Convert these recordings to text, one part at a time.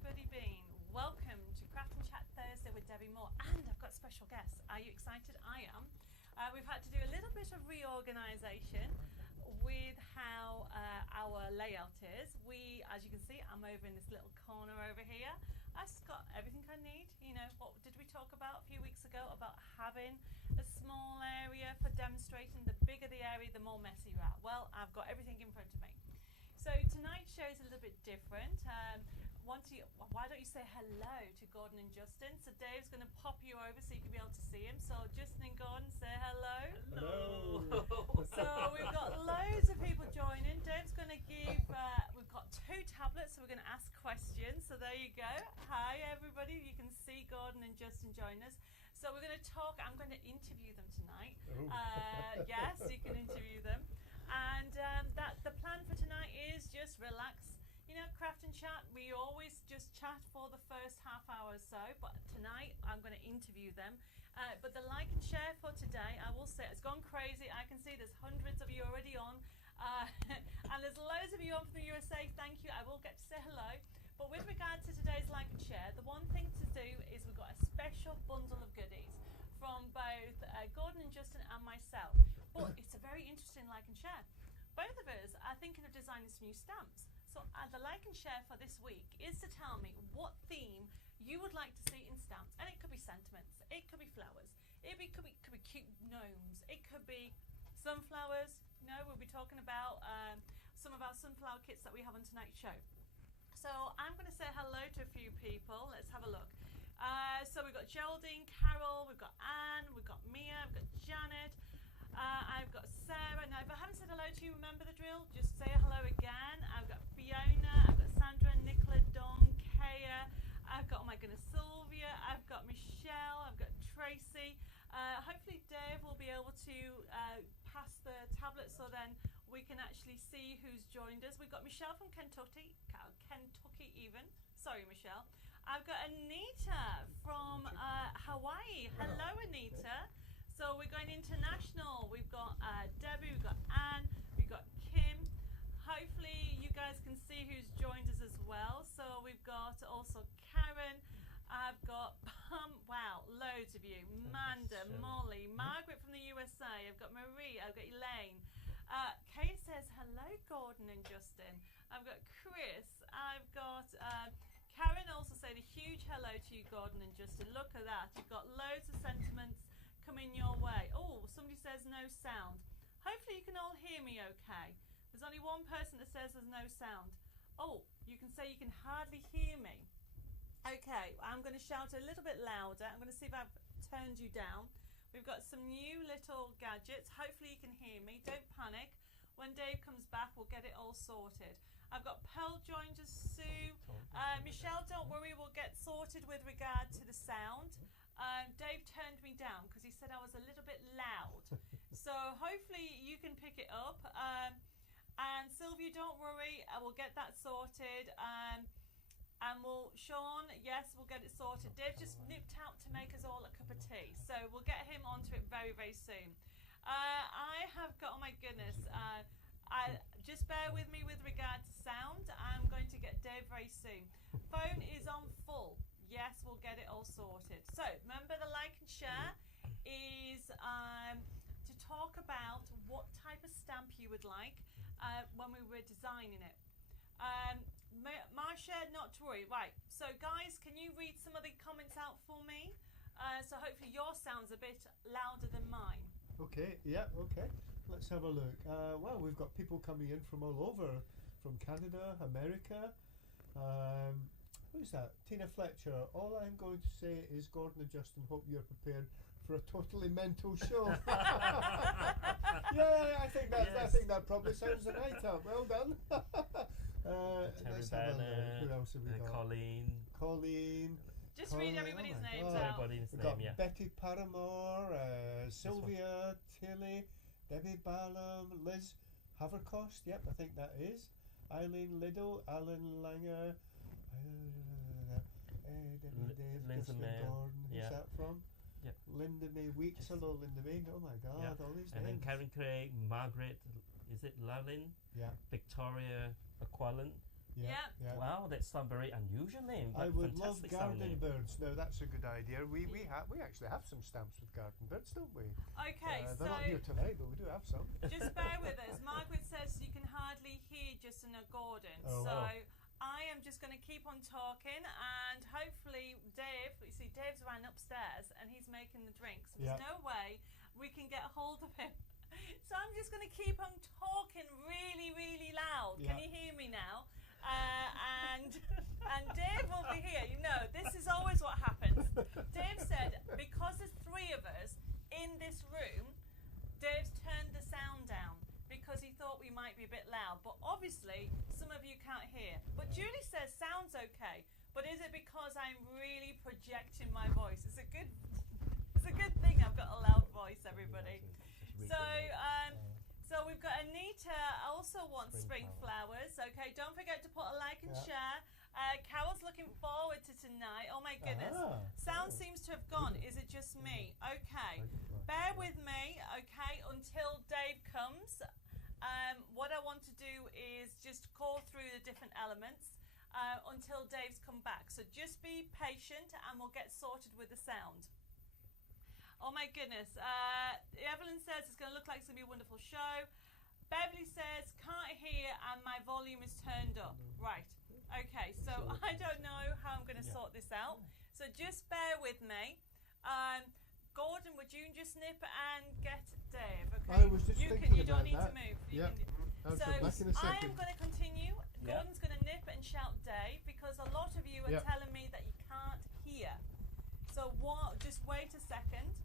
everybody been? Welcome to Craft and Chat Thursday with Debbie Moore, and I've got special guests. Are you excited? I am. We've had to do a little bit of reorganisation with how our layout is. As you can see, I'm over in this little corner over here. I've just got everything I need. You know, what did we talk about a few weeks ago about having a small area for demonstrating? The bigger the area, the more messy you are. Well, I've got everything in front of me. So tonight's show is a little bit different. Why don't you say hello to Gordon and Justin? So Dave's going to pop you over so you can be able to see him. So Justin and Gordon, say hello. Hello. So we've got loads of people joining. Dave's going to we've got 2 tablets, so we're going to ask questions. So there you go. Hi everybody. You can see Gordon and Justin join us. So we're going to talk. I'm going to interview them tonight. Yes, you can interview them. And the plan for tonight is just relax. You know, Craft and Chat, we always just chat for the first half hour or so, but tonight I'm going to interview them. But the like and share for today, I will say, it's gone crazy. I can see there's hundreds of you already on, and there's loads of you on from the USA. Thank you. I will get to say hello. But with regard to today's like and share, the one thing to do is we've got a special bundle of goodies from both Gordon and Justin and myself. But it's a very interesting like and share. Both of us are thinking of designing some new stamps. So the like and share for this week is to tell me what theme you would like to see in stamps. And it could be sentiments, it could be flowers, could be cute gnomes, it could be sunflowers. You know, we'll be talking about some of our sunflower kits that we have on tonight's show. So I'm going to say hello to a few people. Let's have a look. So we've got Geraldine, Carol, we've got Anne, we've got Mia, we've got Janet. I've got Sarah. Now, if I haven't said hello to you, remember the drill. Just say hello again. I've got Fiona. I've got Sandra, Nicola, Dawn, Kaya. I've got, oh my goodness, Sylvia. I've got Michelle. I've got Tracy. Hopefully, Dave will be able to pass the tablet so then we can actually see who's joined us. We've got Michelle from Kentucky even. Sorry, Michelle. I've got Anita from Hawaii. Hello, Anita. So we're going international. We've got Debbie, we've got Anne, we've got Kim. Hopefully you guys can see who's joined us as well. So we've got also Karen. I've got, wow, loads of you. Manda, Molly, Margaret from the USA. I've got Marie, I've got Elaine. Kay says, hello, Gordon and Justin. I've got Chris. I've got Karen also saying a huge hello to you, Gordon and Justin. Look at that. You've got loads of sentiments coming your way. Oh, somebody says no sound. Hopefully you can all hear me okay. There's only one person that says there's no sound. Oh, you can say you can hardly hear me. Okay, I'm going to shout a little bit louder. I'm going to see if I've turned you down. We've got some new little gadgets. Hopefully you can hear me. Don't panic. When Dave comes back, we'll get it all sorted. I've got Pearl joined us, Sue. Michelle, don't worry, we'll get sorted with regard to the sound. Dave turned me down because he said I was a little bit loud. So hopefully you can pick it up. And Sylvia, don't worry, I will get that sorted. And Sean, yes, we'll get it sorted. Dave just nipped out to make us all a cup of tea. So we'll get him onto it very, very soon. I have got, oh my goodness, just bear with me with regard to sound. I'm going to get Dave very soon. Phone is on full. Yes, we'll get it all sorted. So remember, the like and share is to talk about what type of stamp you would like when we were designing it. Marcia, not to worry. Right, so guys, can you read some of the comments out for me? So hopefully your sound's a bit louder than mine. Okay, yeah, okay. Let's have a look. Well, we've got people coming in from all over, from Canada, America. Who's that? Tina Fletcher. All I'm going to say is, Gordon and Justin, hope you're prepared for a totally mental show. Yeah, I think that probably sounds the night up. Well done. Let's have a look. Who else have we got? Colleen. Just read everybody's names out. We've got Betty Paramore, Sylvia, Tilly, Debbie Ballum, Liz Havercost. Yep, I think that is. Eileen Liddell, Alan Langer. Linda May. Gordon. Who's that from? Yep. Linda May Weeks. Hello, Linda May. Oh my God, all these and names. then Karen Craig, Margaret, is it Lalin? Yeah. Victoria Aqualan. Yeah. Wow, that's a very unusual name. I But would love fantastic sound garden name. birds. Now that's a good idea. We actually have some stamps with garden birds, don't we? Okay, so they're not here tonight, but we do have some. just bear with us. Margaret says you can hardly hear Justin or Gordon. Oh, So wow. I am just going to keep on talking, and hopefully Dave, you see Dave's ran upstairs and he's making the drinks. There's no way we can get hold of him. So I'm just going to keep on talking really, really loud. Can you hear me now? And Dave will be here. You know, this is always what happens. Dave said because there's 3 of us in this room, Dave's turned the sound down because he thought we might be a bit loud. But obviously, some of you can't hear. But Julie says sounds okay. But is it because I'm really projecting my voice? It's a good thing I've got a loud voice, everybody. So we've got Anita also wants spring flowers. Okay, don't forget to put a like and share. Carol's looking forward to tonight. Oh my goodness. Sound seems to have gone. Is it just me? Okay. Bear with me, okay, until Dave comes. What I want to do is just call through the different elements until Dave's come back. So just be patient and we'll get sorted with the sound. Oh my goodness. Evelyn says it's going to look like it's going to be a wonderful show. Beverly says can't hear and my volume is turned up. Right. Okay. So I don't know how I'm going to sort this out. So just bear with me. Gordon, would you just nip and get Dave? Okay. I was just you thinking you don't about need that. to move. Yeah. So back in a I second. am going to continue. Yeah. Gordon's going to nip and shout Dave because a lot of you are telling me that you can't hear. So just wait a second.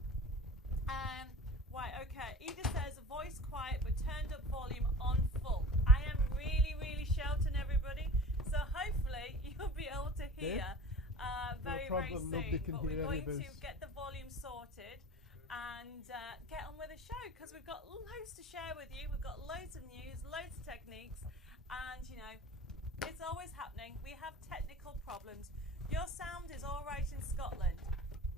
Right, okay. Edith says voice quiet but turned up volume on full. I am really, really shouting, everybody. So hopefully you'll be able to hear very, very soon. But we're going to get the volume sorted and get on with the show because we've got loads to share with you. We've got loads of news, loads of techniques, and you know, it's always happening. We have technical problems. Your sound is all right in Scotland.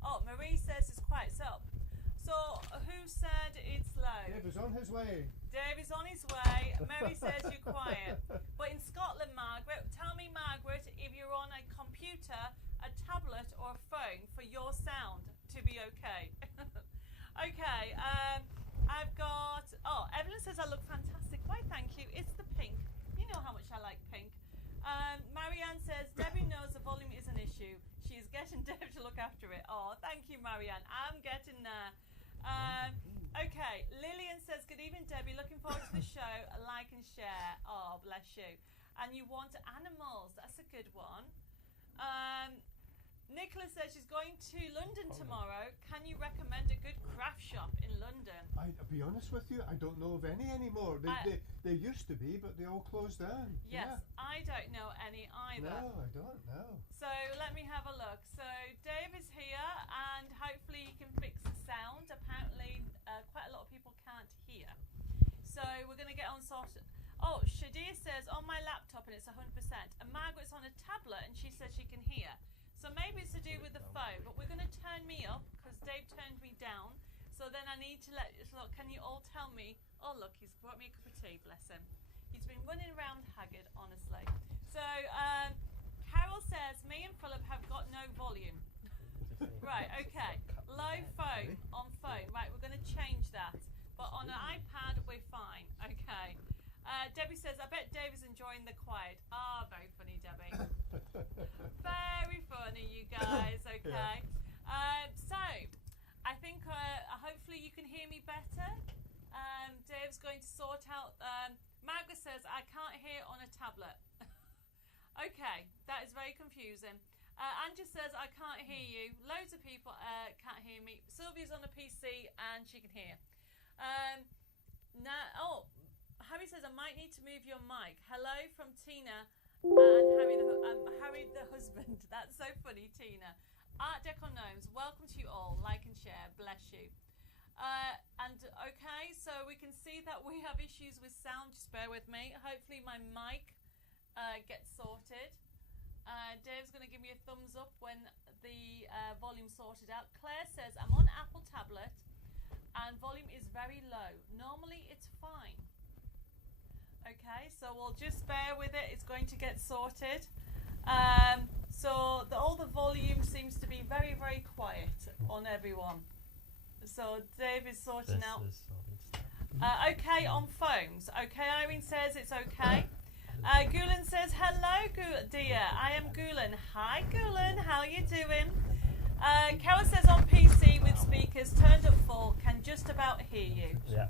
Oh, Marie says it's quiet. So who said it's low? Dave is on his way. Dave is on his way. Mary says you're quiet. But in Scotland, Margaret, tell me, Margaret, if you're on a computer, a tablet or a phone for your sound to be okay. Okay, I've got, Evelyn says I look fantastic. Why, thank you. It's the pink. You know how much I like pink. Marianne says, Debbie knows the volume is an issue. She's getting Deb to look after it. Oh, thank you, Marianne. I'm getting there. Okay, Lillian says, good evening, Debbie. Looking forward to the show. Like and share. Oh, bless you. And you want animals. That's a good one. Nicola says she's going to London tomorrow. Can you recommend a good craft shop in London? I'll be honest with you, I don't know of any anymore. They used to be, but they all closed down. Yes, I don't know any either. No, I don't know. So let me have a look. So Dave is here and hopefully he can fix the sound. Apparently quite a lot of people can't hear. So we're going to get on sorted. Oh, Shadir says on my laptop and it's 100%. And Margaret's on a tablet and she says she can hear. So maybe it's to do with the phone, but we're going to turn me up because Dave turned me down. So then I need to look, can you all tell me? Oh, look, he's brought me a cup of tea, bless him. He's been running around haggard, honestly. So Carol says, me and Philip have got no volume. Right, okay. Low phone on phone. Right, we're going to change that. But on an iPad, we're fine. Okay. Debbie says, I bet Dave is enjoying the quiet. Ah, very funny, Debbie. Very funny, you guys. Okay. So, I think hopefully you can hear me better. Dave's going to sort out. Margaret says, I can't hear on a tablet. Okay, that is very confusing. Anja says, I can't hear you. Loads of people can't hear me. Sylvia's on a PC and she can hear. Harry says, I might need to move your mic. Hello from Tina and Harry the husband. That's so funny, Tina. Art Deco Gnomes, welcome to you all. Like and share. Bless you. Okay, so we can see that we have issues with sound. Just bear with me. Hopefully my mic gets sorted. Dave's going to give me a thumbs up when the volume's sorted out. Claire says, I'm on Apple tablet and volume is very low. Normally it's fine. Okay, so we'll just bear with it. It's going to get sorted. So all the volume seems to be very, very quiet on everyone. So Dave is sorting out. Okay, on phones. Okay, Irene says it's okay. Gulen says, hello, dear. I am Gulen. Hi, Gulen. How you doing? Carol says on PC with speakers turned up full, can just about hear you. Yeah.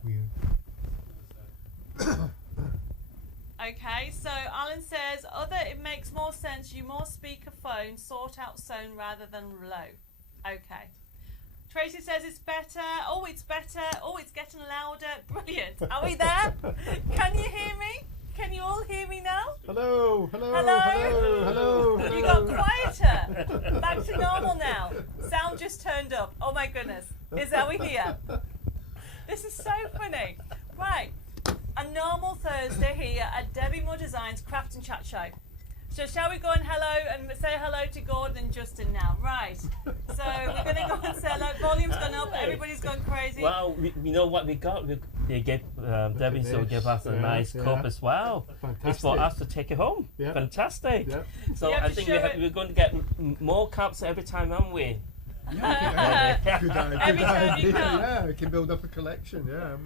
Okay, so Alan says, it makes more sense, you more speakerphone, sort out sound rather than low. Okay. Tracy says it's better. Oh, it's better. Oh, it's getting louder. Brilliant. Are we there? Can you hear me? Can you all hear me now? Hello. You got quieter. Back to normal now. Sound just turned up. Oh my goodness. Are we here? This is so funny. Right. A normal Thursday here at Debbie Moore Designs Craft and Chat Show. So shall we go and say hello to Gordon and Justin now? Right. So we're going to go and say hello. Volume's gone up. Everybody's gone crazy. Well, we know what we got. They gave Debbie so give us a nice cup as well. Fantastic. It's for us to take it home. Yeah. Fantastic. Yeah. So I think we're going to get more cups every time, aren't we? Yeah, good Every time you come. Yeah, we can build up a collection. Yeah.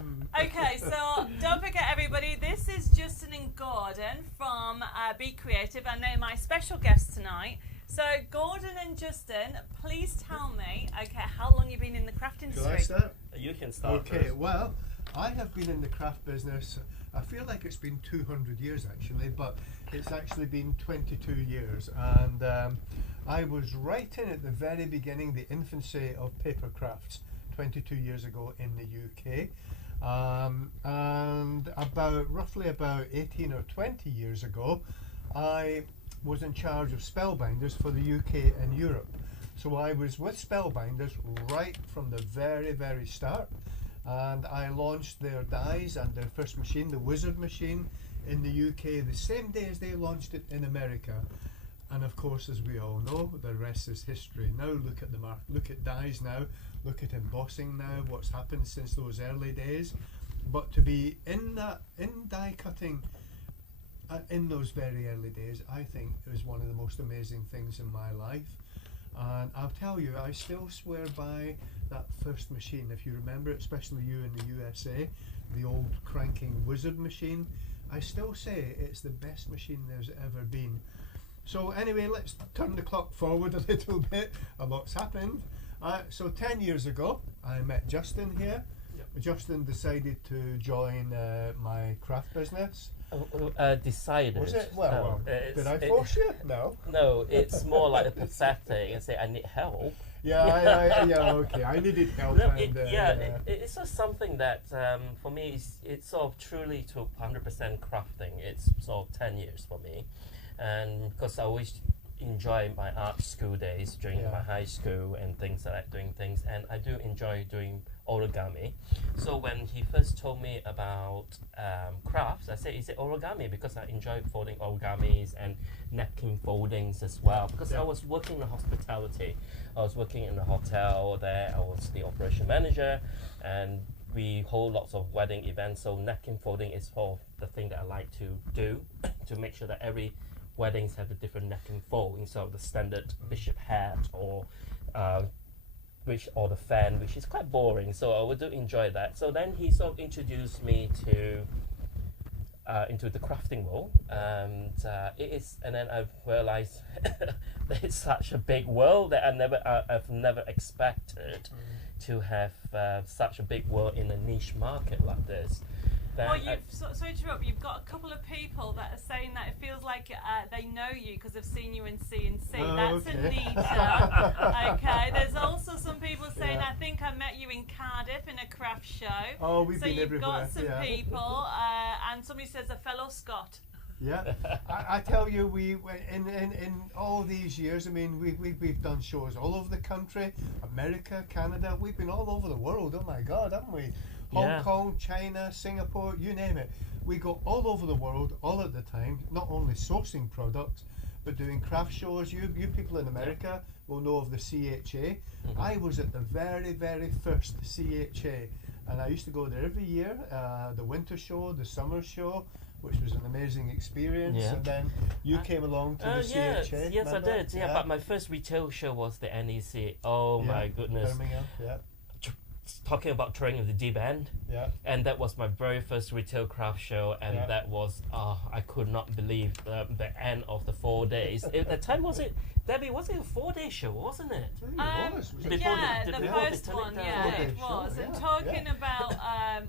Okay, so don't forget, everybody, this is Justin and Gordon from Be Creative, and they're my special guests tonight. So, Gordon and Justin, please tell me, okay, how long you've been in the craft industry? Shall I start? You can start. Okay, first. well, I have been in the craft business, I feel like it's been 200 years actually, but it's actually been 22 years. And I was right in at the very beginning, the infancy of paper crafts, 22 years ago in the UK. And roughly about 18 or 20 years ago, I was in charge of Spellbinders for the UK and Europe. So I was with Spellbinders right from the very, very start. And I launched their dies and their first machine, the Wizard machine, in the UK the same day as they launched it in America. And of course, as we all know, the rest is history. Now look at the look at dies now, look at embossing now, what's happened since those early days. But to be in die cutting in those very early days, I think it was one of the most amazing things in my life. And I'll tell you, I still swear by that first machine. If you remember it, especially you in the USA, the old cranking Wizard machine, I still say it's the best machine there's ever been. So anyway, let's turn the clock forward a little bit. A lot's happened. So 10 years ago, I met Justin here. Yep. Justin decided to join my craft business. Decided. Was it? Well, did I force you? No. No, it's more like a pathetic and say, I need help. Yeah, okay. I needed help. No, and, it's just something that for me it's sort of truly to 100% crafting. It's sort of 10 years for me, and because I always enjoy my art school days during my high school and things like that, doing things, and I do enjoy doing origami. So when he first told me about crafts, I said, is it origami? Because I enjoy folding origamis and napkin foldings as well, because I was working in hospitality. I was working in a hotel there. I was the operation manager, and we hold lots of wedding events, so napkin folding is sort of the thing that I like to do to make sure that every weddings have a different napkin fold instead of the standard bishop hat or the fan, which is quite boring. So I would do enjoy that. So then he sort of introduced me to into the crafting world, and and then I've realized that it's such a big world that I've never expected to have such a big world in a niche market like this. Well, sorry to interrupt. You've got a couple of people that are saying that it feels like they know you because they've seen you in C&C. That's Anita. Okay. There's also some people saying, I think I met you in Cardiff in a craft show. Oh, we've been everywhere. So you've got some people, and somebody says a fellow Scot. Yeah, I tell you, we in all these years. I mean, we've done shows all over the country, America, Canada. We've been all over the world. Oh my God, haven't we? Hong Kong, China, Singapore, you name it. We go all over the world, all at the time, not only sourcing products, but doing craft shows. You people in America will know of the CHA. I was at the very, very first CHA, and I used to go there every year, the winter show, the summer show, which was an amazing experience. Yeah. And then you came along to the yes, CHA. yes, I remember? did. Yeah, but my first retail show was the NEC. Oh my goodness! Birmingham. Yeah. Talking about throwing in the deep end. Yeah. And that was my very first retail craft show, and that was I could not believe the end of the 4 days. At the time, was it, Debbie? Was it a 4-day show, wasn't it? Was it? Before yeah, the the before they first turned it one, down. yeah, Okay, it was. sure, And yeah, talking about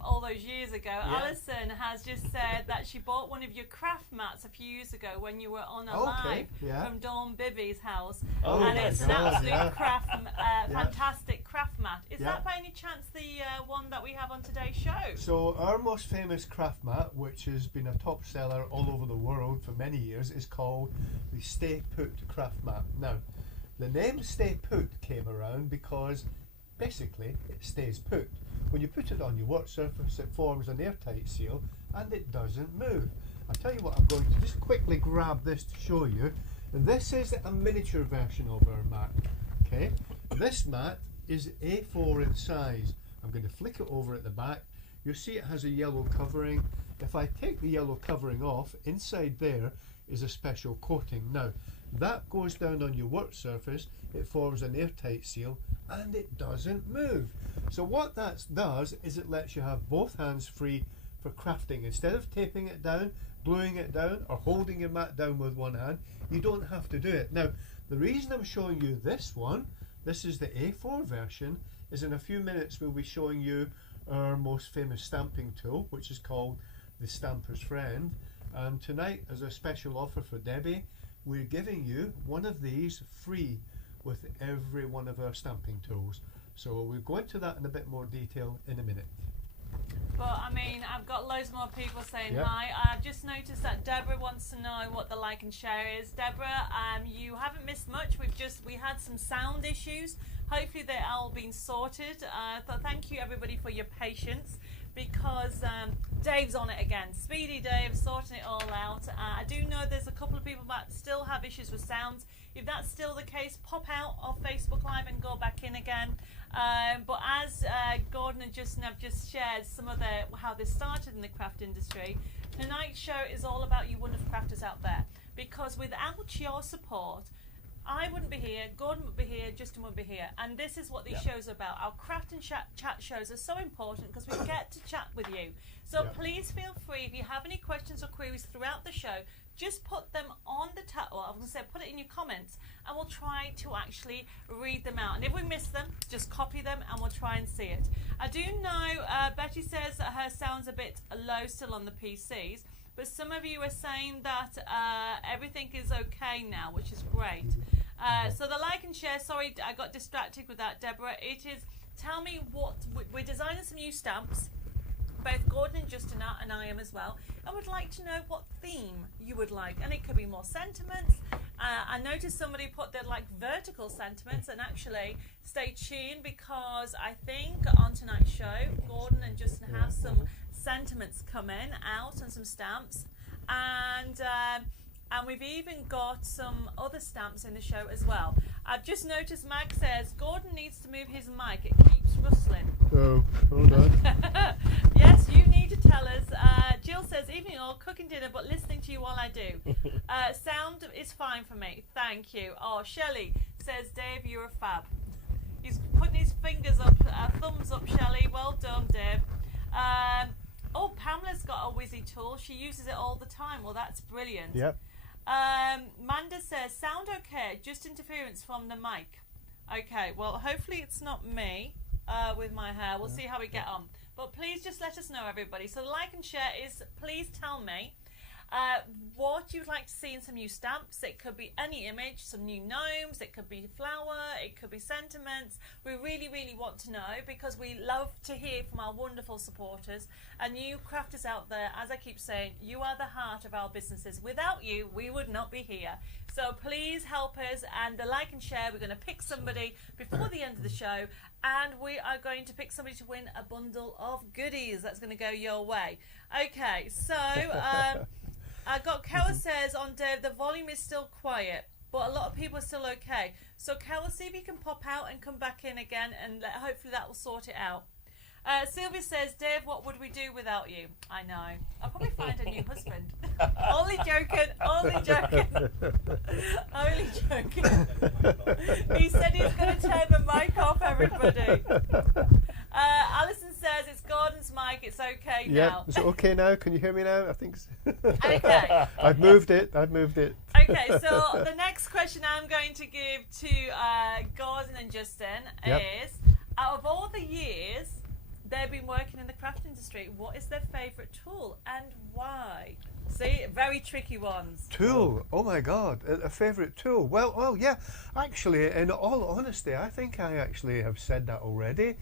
all those years ago, Yeah. Alison has just said that she bought one of your craft mats a few years ago when you were on a live from Dawn Bibby's house, Oh and my it's an God, absolute fantastic craft mat. Is Yeah. that by any chance the one that we have on today's show? So our most famous craft mat, which has been a top seller all over the world for many years, is called the Stay Put craft mat. Now, the name Stay Put came around because basically it stays put. When you put it on your work surface, it forms an airtight seal and it doesn't move. I'll tell you what, I'm going to just quickly grab this to show you. This is a miniature version of our mat. Okay, this mat is A4 in size. I'm going to flick it over at the back. You'll see it has a yellow covering. If I take the yellow covering off, inside there is a special coating. Now, that goes down on your work surface, it forms an airtight seal, and it doesn't move. So what that does is it lets you have both hands free for crafting. Instead of taping it down, gluing it down, or holding your mat down with one hand, you don't have to do it. Now, the reason I'm showing you this one, this is the A4 version, is in a few minutes we'll be showing you our most famous stamping tool, which is called the Stamper's Friend. And tonight, as a special offer for Debbie, we're giving you one of these free with every one of our stamping tools. So we'll go into that in a bit more detail in a minute. But I mean, I've got loads more people saying Yep. hi. I've just noticed that Deborah wants to know what the like and share is. Deborah, you haven't missed much. We had some sound issues. Hopefully they're all been sorted. So thank you everybody for your patience, because Dave's on it again. Speedy Dave sorting it all out. I do know there's a couple of people that still have issues with sounds. If that's still the case, pop out of Facebook Live and go back in again. But as Gordon and Justin have just shared some of how this started in the craft industry, tonight's show is all about you wonderful crafters out there. Because without your support, I wouldn't be here, Gordon would be here, Justin would be here. And this is what these shows are about. Our craft and chat shows are so important because we get to chat with you. So please feel free, if you have any questions or queries throughout the show, just put them on the I was going to say, put it in your comments, and we'll try to actually read them out. And if we miss them, just copy them and we'll try and see it. I do know Betty says that her sound's a bit low still on the PCs, but some of you are saying that everything is okay now, which is great. So the like and share, sorry, I got distracted with that, Deborah. It is, tell me what, we're designing some new stamps. Both Gordon and Justin are, and I am as well. I would like to know what theme you would like, and it could be more sentiments. I noticed somebody put their like vertical sentiments, and actually stay tuned because I think on tonight's show, Gordon and Justin have some sentiments coming out and some stamps, and we've even got some other stamps in the show as well. I've just noticed Mag says Gordon needs to move his mic, it keeps rustling. Oh, hold on. Yes, you need to tell us. Jill says evening all, cooking dinner but listening to you while I do. Sound is fine for me, thank you. Oh, Shelley says Dave, you're a fab. He's putting his fingers up, thumbs up, Shelley, well done Dave. Oh, Pamela's got a Wizzy tool, she uses it all the time. Well, that's brilliant. Yep. Manda says sound okay, just interference from the mic. Okay, well hopefully it's not me with my hair. We'll see how we get on, but please just let us know, everybody. So the like and share is, please tell me what you'd like to see in some new stamps. It could be any image, some new gnomes, it could be flower, it could be sentiments. We really want to know, because we love to hear from our wonderful supporters and you crafters out there. As I keep saying, you are the heart of our businesses. Without you, we would not be here. So please help us, and the like and share, we're going to pick somebody before the end of the show, and we are going to pick somebody to win a bundle of goodies that's going to go your way. Okay, so I got Carol says on Dave, the volume is still quiet, but a lot of people are still okay. So Carol, see if you can pop out and come back in again, and hopefully that will sort it out. Sylvia says, Dave, what would we do without you? I know. I'll probably find a new husband. Only joking. Only joking. Only joking. He said he's going to turn the mic off, everybody. Alison says, it's Gordon's mic. It's okay now. Is it okay now? Can you hear me now? I think so. Okay. I've moved it. Okay, so the next question I'm going to give to Gordon and Justin is, out of all the years they've been working in the craft industry, what is their favourite tool and why? See, very tricky ones. Tool. Oh my God, a favourite tool. Well, yeah. Actually, in all honesty, I think I actually have said that already.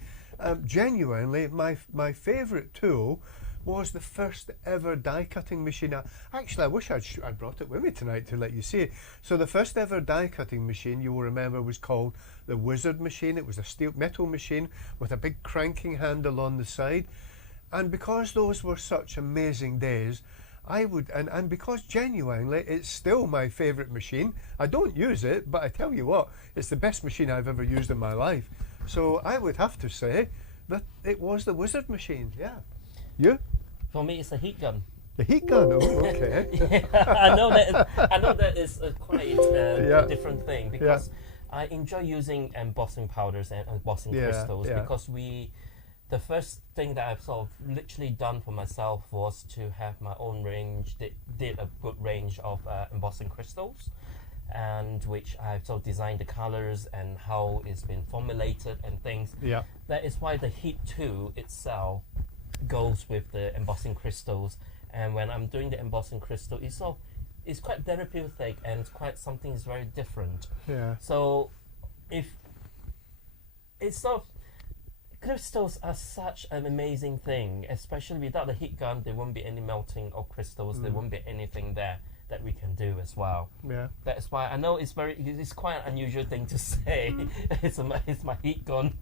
Genuinely, my favourite tool was the first ever die cutting machine. Actually, I wish I'd brought it with me tonight to let you see it. So the first ever die cutting machine, you will remember, was called the Wizard machine. It was a metal machine with a big cranking handle on the side. And because those were such amazing days, I would, and because genuinely it's still my favourite machine. I don't use it, but I tell you what, it's the best machine I've ever used in my life. So I would have to say that it was the Wizard machine, yeah. You? For me, it's a heat gun. The heat gun, oh, okay. I know that is quite a different thing, because I enjoy using embossing powders and embossing crystals, because the first thing that I've sort of literally done for myself was to have my own range, did a good range of embossing crystals, and which I've sort of designed the colors and how it's been formulated and things. Yeah. That is why the heat tool itself goes with the embossing crystals, and when I'm doing the embossing crystal, it's quite therapeutic and quite something is very different. Yeah. So if it's sort of, crystals are such an amazing thing, especially without the heat gun, there won't be any melting of crystals. There won't be anything there that we can do as well. Yeah. That's why I know it's quite an unusual thing to say. It's my heat gun.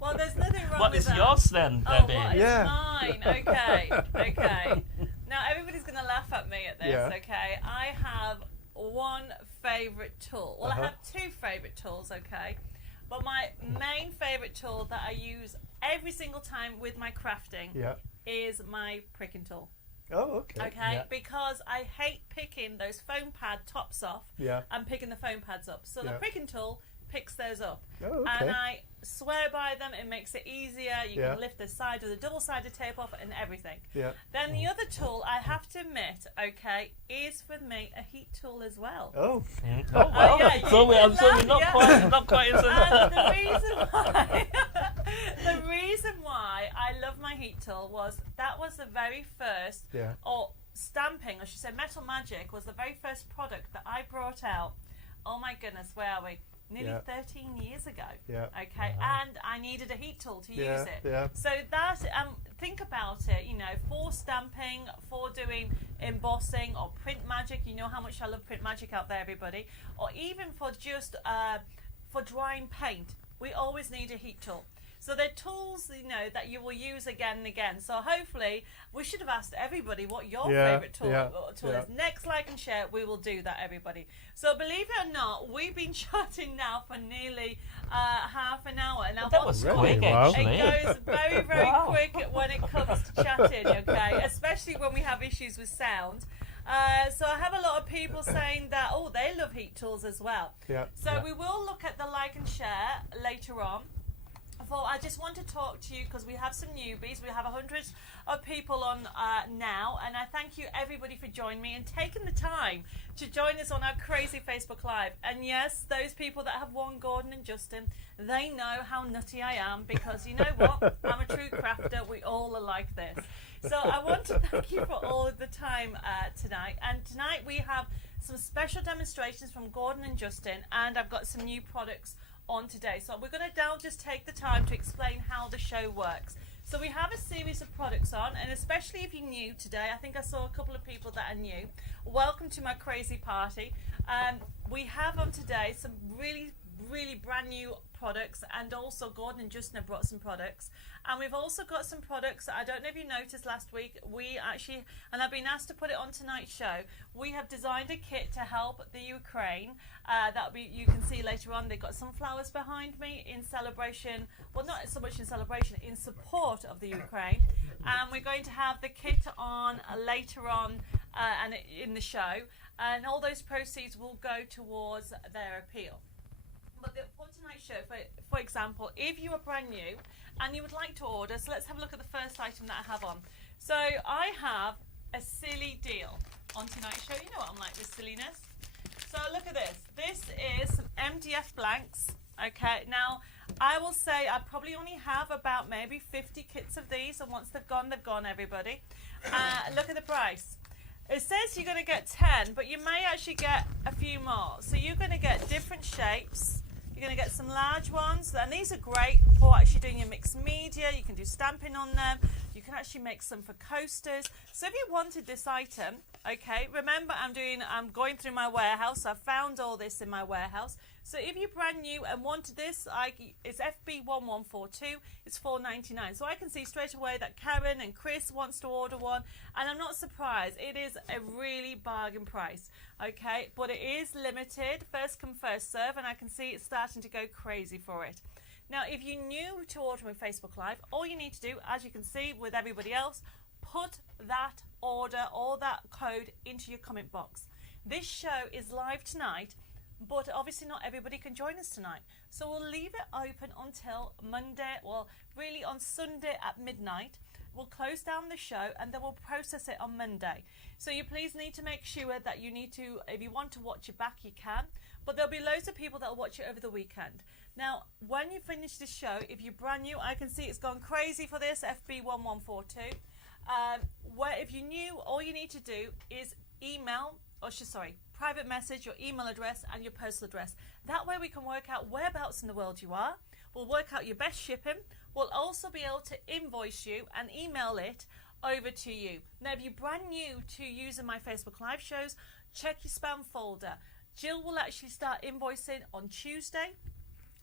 Well, there's nothing wrong what with that. What is yours then, Debbie? What is mine? Okay. Now everybody's going to laugh at me at this, okay? I have one favourite tool. Well, I have two favourite tools, okay? But my main favourite tool that I use every single time with my crafting is my pricking tool. Oh, okay. Okay, because I hate picking those foam pad tops off and picking the foam pads up. So the pricking tool picks those up. Oh, okay. And I swear by them, it makes it easier. You can lift the side of the double-sided tape off and everything. Yeah. Then the other tool, I have to admit, okay, is for me a heat tool as well. Oh. Oh, wow. So we're not quite into that. The reason why I love my heat tool was that was the very first, or stamping, I should say, Metal Magic was the very first product that I brought out. Oh my goodness, where are we? Nearly 13 years ago. Yeah. Okay, and I needed a heat tool to use it. Yeah. So that, think about it, for stamping, for doing embossing or print magic. You know how much I love print magic out there, everybody. Or even for just for drying paint, we always need a heat tool. So they're tools, that you will use again and again. So hopefully, we should have asked everybody what your favourite tool is. Next, like and share, we will do that, everybody. So believe it or not, we've been chatting now for nearly half an hour. Now, that was quick, actually. It goes very, very quick when it comes to chatting, okay? Especially when we have issues with sound. So I have a lot of people saying that, they love heat tools as well. Yeah. So we will look at the like and share later on. I just want to talk to you because we have some newbies. We have hundreds of people on now, and I thank you everybody for joining me and taking the time to join us on our crazy Facebook Live. And yes, those people that have won Gordon and Justin, they know how nutty I am, because you know what? I'm a true crafter. We all are like this. So I want to thank you for all of the time tonight. And tonight we have some special demonstrations from Gordon and Justin, and I've got some new products on today. So we're going to now just take the time to explain how the show works. So we have a series of products on, and especially if you're new today, I think I saw a couple of people that are new. Welcome to my crazy party. We have on today some really brand new products, and also Gordon and Justin have brought some products. And we've also got some products, I don't know if you noticed last week, we actually, and I've been asked to put it on tonight's show, we have designed a kit to help the Ukraine. You can see later on, they've got some flowers behind me in celebration, well, not so much in celebration, in support of the Ukraine. And we're going to have the kit on later on and in the show. And all those proceeds will go towards their appeal. But for tonight's show, for example, if you are brand new and you would like to order, so let's have a look at the first item that I have on. So I have a silly deal on tonight's show. You know what I'm like with silliness. So look at this. This is some MDF blanks. Okay, now I will say I probably only have about maybe 50 kits of these, and once they've gone, everybody. Look at the price. It says you're going to get 10, but you may actually get a few more. So you're going to get different shapes. You're going to get some large ones, and these are great for actually doing your mixed media. You can do stamping on them. You can actually make some for coasters. So if you wanted this item, okay, remember I'm going through my warehouse. I found all this in my warehouse. So if you're brand new and wanted this, it's FB1142, it's $4.99. So I can see straight away that Karen and Chris wants to order one, and I'm not surprised. It is a really bargain price, okay? But it is limited, first come, first serve, and I can see it's starting to go crazy for it. Now, if you're new to order with Facebook Live, all you need to do, as you can see with everybody else, put that order or that code into your comment box. This show is live tonight, but obviously not everybody can join us tonight. So we'll leave it open until Monday, well, really on Sunday at midnight. We'll close down the show and then we'll process it on Monday. So you please need to make sure that you need to, if you want to watch it back, you can. But there'll be loads of people that will watch it over the weekend. Now, when you finish this show, if you're brand new, I can see it's gone crazy for this, FB1142. If you're new, all you need to do is private message your email address and your postal address. That way we can work out whereabouts in the world you are. We'll work out your best shipping. We'll also be able to invoice you and email it over to you. Now, if you're brand new to using my Facebook Live shows, check your spam folder. Jill will actually start invoicing on Tuesday.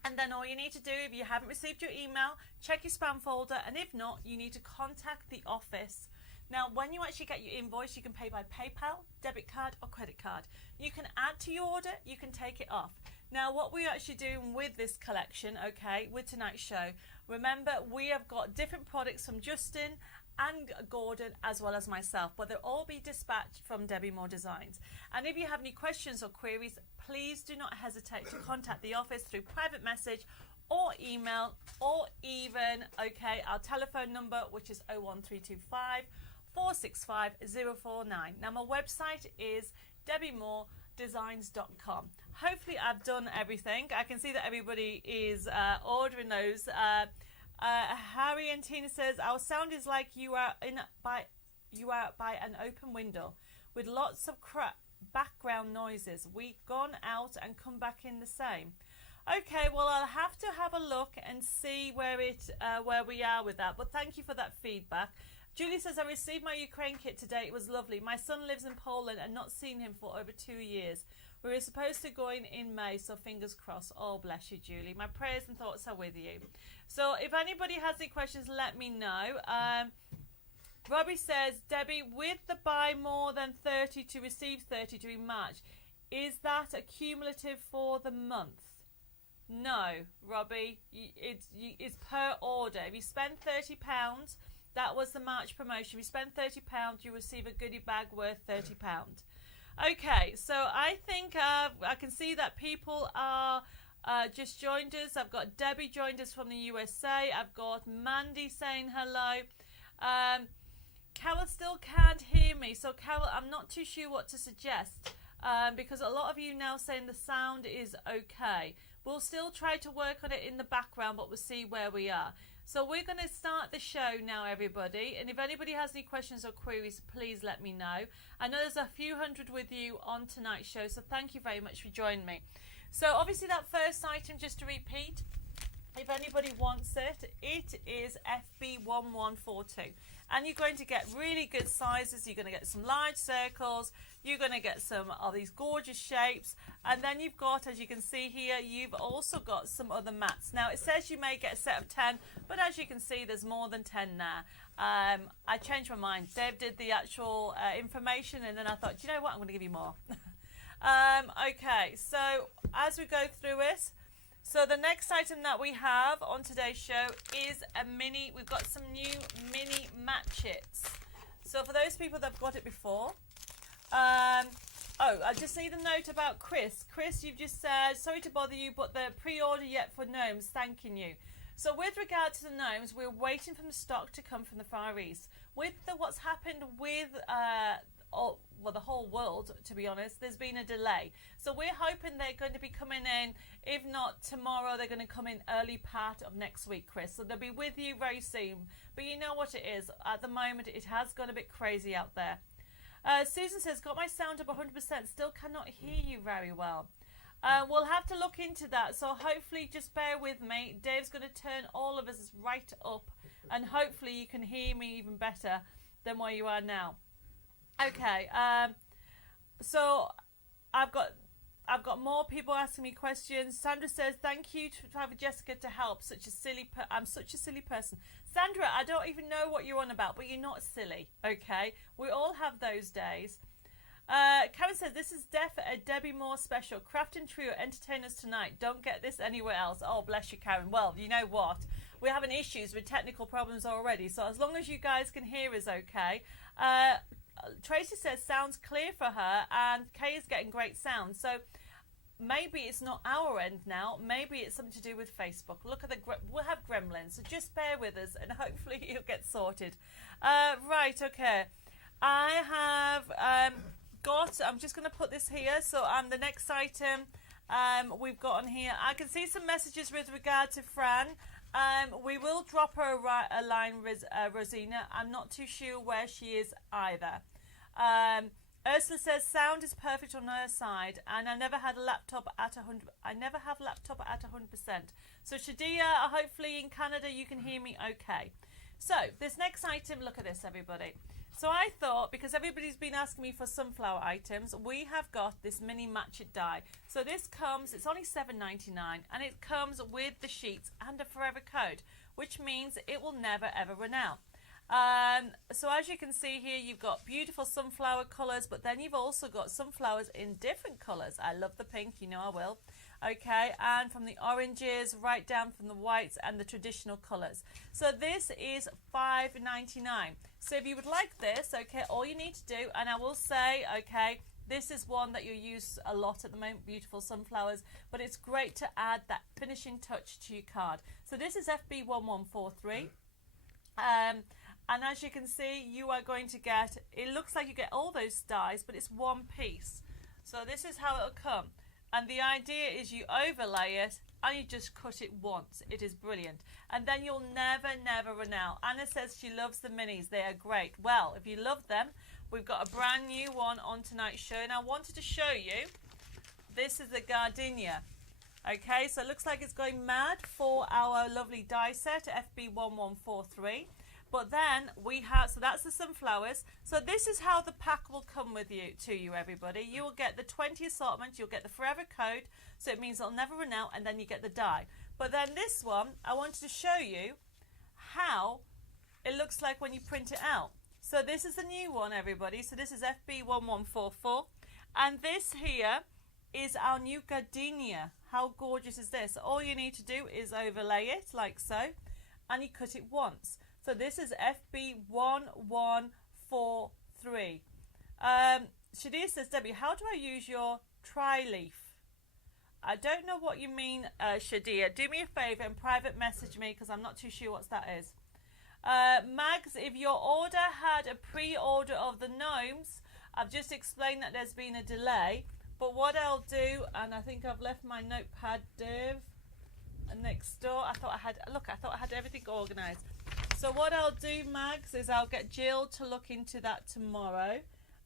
And then all you need to do, if you haven't received your email, check your spam folder. And if not, you need to contact the office. Now, when you actually get your invoice, you can pay by PayPal, debit card, or credit card. You can add to your order, you can take it off. Now, what we're actually doing with this collection, okay, with tonight's show, remember, we have got different products from Justin and Gordon, as well as myself, but they'll all be dispatched from Debbie Moore Designs. And if you have any questions or queries, please do not hesitate to contact the office through private message or email, or even, okay, our telephone number, which is 01325 465 049. Now, my website is debbiemoredesigns.com. Hopefully, I've done everything. I can see that everybody is ordering those. Harry and Tina says, our sound is like you are by an open window with lots of background noises. We've gone out and come back in the same. Okay, well, I'll have to have a look and see where we are with that. But thank you for that feedback. Julie says, I received my Ukraine kit today. It was lovely. My son lives in Poland and not seen him for over 2 years. We were supposed to go in May, so fingers crossed. Oh, bless you, Julie. My prayers and thoughts are with you. So if anybody has any questions, let me know. Robbie says, Debbie, with the buy more than 30 to receive 30 during March, is that a cumulative for the month? No, Robbie. It's per order. If you spend £30, that was the March promotion. If you spend £30, you receive a goodie bag worth £30. Okay, so I think I can see that people are just joined us. I've got Debbie joined us from the USA. I've got Mandy saying hello. Carol still can't hear me. So, Carol, I'm not too sure what to suggest because a lot of you now saying the sound is okay. We'll still try to work on it in the background, but we'll see where we are. So we're going to start the show now, everybody. And if anybody has any questions or queries, please let me know. I know there's a few hundred with you on tonight's show, so thank you very much for joining me. So obviously that first item, just to repeat, if anybody wants it, it is FB1142. And you're going to get really good sizes. You're going to get some large circles. You're going to get some of these gorgeous shapes. And then you've got, as you can see here, you've also got some other mats. Now, it says you may get a set of 10, but as you can see, there's more than 10 now. I changed my mind. Dave did the actual information, and then I thought, you know what, I'm going to give you more. Okay, so as we go through it, so the next item that we have on today's show is a mini. We've got some new mini matchets. So for those people that have got it before, I just need a note about Chris. Chris, you've just said, sorry to bother you, but the pre-order yet for gnomes, thanking you. So with regard to the gnomes, we're waiting for the stock to come from the Far East. With what's happened with the whole world, to be honest, there's been a delay. So we're hoping they're going to be coming in, if not tomorrow, they're going to come in early part of next week, Chris. So they'll be with you very soon. But you know what it is. At the moment, it has gone a bit crazy out there. Susan says, got my sound up 100%, still cannot hear you very well. We'll have to look into that. So hopefully, just bear with me. Dave's going to turn all of us right up. And hopefully you can hear me even better than where you are now. Okay, so I've got more people asking me questions. Sandra says, thank you to have Jessica to help. I'm such a silly person. Sandra, I don't even know what you're on about, but you're not silly, okay? We all have those days. Karen says, this is a Debbie Moore special. Craft and Trio entertain us tonight. Don't get this anywhere else. Oh, bless you, Karen. Well, you know what? We're having issues with technical problems already, so as long as you guys can hear us okay. Tracy says sounds clear for her, and Kay is getting great sound. So maybe it's not our end now. Maybe it's something to do with Facebook. Look at we'll have gremlins. So just bear with us, and hopefully it'll get sorted. Right, okay. I have I'm just going to put this here. So the next item we've got on here. I can see some messages with regard to Fran. We will drop her a line, Rosina. I'm not too sure where she is either. Ursula says sound is perfect on her side, and I never had a laptop at 100. I never have laptop at 100%. So Shadia, hopefully in Canada you can hear me okay. So this next item, look at this, everybody. So I thought, because everybody's been asking me for sunflower items, we have got this mini matchet die. So this comes, it's only $7.99, and it comes with the sheets and a forever code, which means it will never ever run out. So as you can see here, you've got beautiful sunflower colours, but then you've also got sunflowers in different colours. I love the pink, you know I will. Okay, and from the oranges right down from the whites and the traditional colours. So this is $5.99. So if you would like this, okay, all you need to do, and I will say, okay, this is one that you use a lot at the moment, beautiful sunflowers, but it's great to add that finishing touch to your card. So this is FB1143. And as you can see, you are going to get, it looks like you get all those dies, but it's one piece. So this is how it'll come. And the idea is you overlay it and you just cut it once. It is brilliant. And then you'll never, never run out. Anna says she loves the minis. They are great. Well, if you love them, we've got a brand new one on tonight's show. And I wanted to show you, this is the gardenia. Okay, so it looks like it's going mad for our lovely die set, FB1143. But then we have, so that's the sunflowers. So this is how the pack will come with you, to you, everybody. You will get the 20 assortment, you'll get the forever code, so it means it'll never run out, and then you get the die. But then this one, I wanted to show you how it looks like when you print it out. So this is the new one, everybody. So this is FB1144. And this here is our new gardenia. How gorgeous is this? All you need to do is overlay it like so, and you cut it once. So this is FB1143. Shadia says, Debbie, how do I use your tri-leaf? I don't know what you mean, Shadia. Do me a favour and private message me, because I'm not too sure what that is. Mags, if your order had a pre-order of the gnomes, I've just explained that there's been a delay. But what I'll do, and I think I've left my notepad, Dave, next door. I thought I had everything organised. So what I'll do, Mags, is I'll get Jill to look into that tomorrow.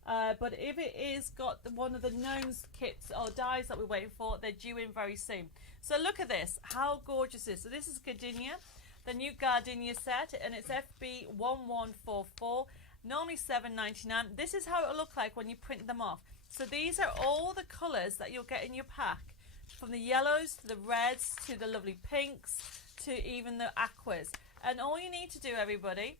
But if it is got one of the gnomes kits or dies that we're waiting for, they're due in very soon. So look at this, how gorgeous is. So this is Gardenia, the new Gardenia set, and it's FB1144, normally $7.99. This is how it'll look like when you print them off. So these are all the colours that you'll get in your pack, from the yellows to the reds to the lovely pinks to even the aquas. And all you need to do, everybody,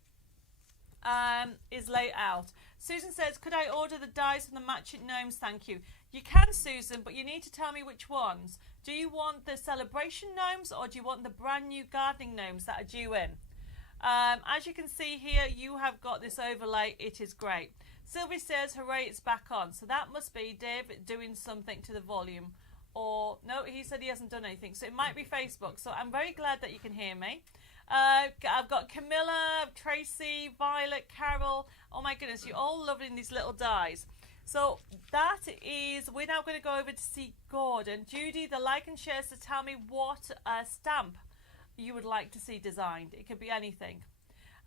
is lay it out. Susan says, could I order the dies from the matching gnomes? Thank you. You can, Susan, but you need to tell me which ones. Do you want the celebration gnomes or do you want the brand new gardening gnomes that are due in? As you can see here, you have got this overlay. It is great. Sylvie says, hooray, it's back on. So that must be Dave doing something to the volume. Or, no, he said he hasn't done anything. So it might be Facebook. So I'm very glad that you can hear me. I've got Camilla, Tracy, Violet, Carol. Oh my goodness, you're all loving these little dies. So that is, we're now going to go over to see Gordon. Judy, the like and share, so tell me what stamp you would like to see designed. It could be anything.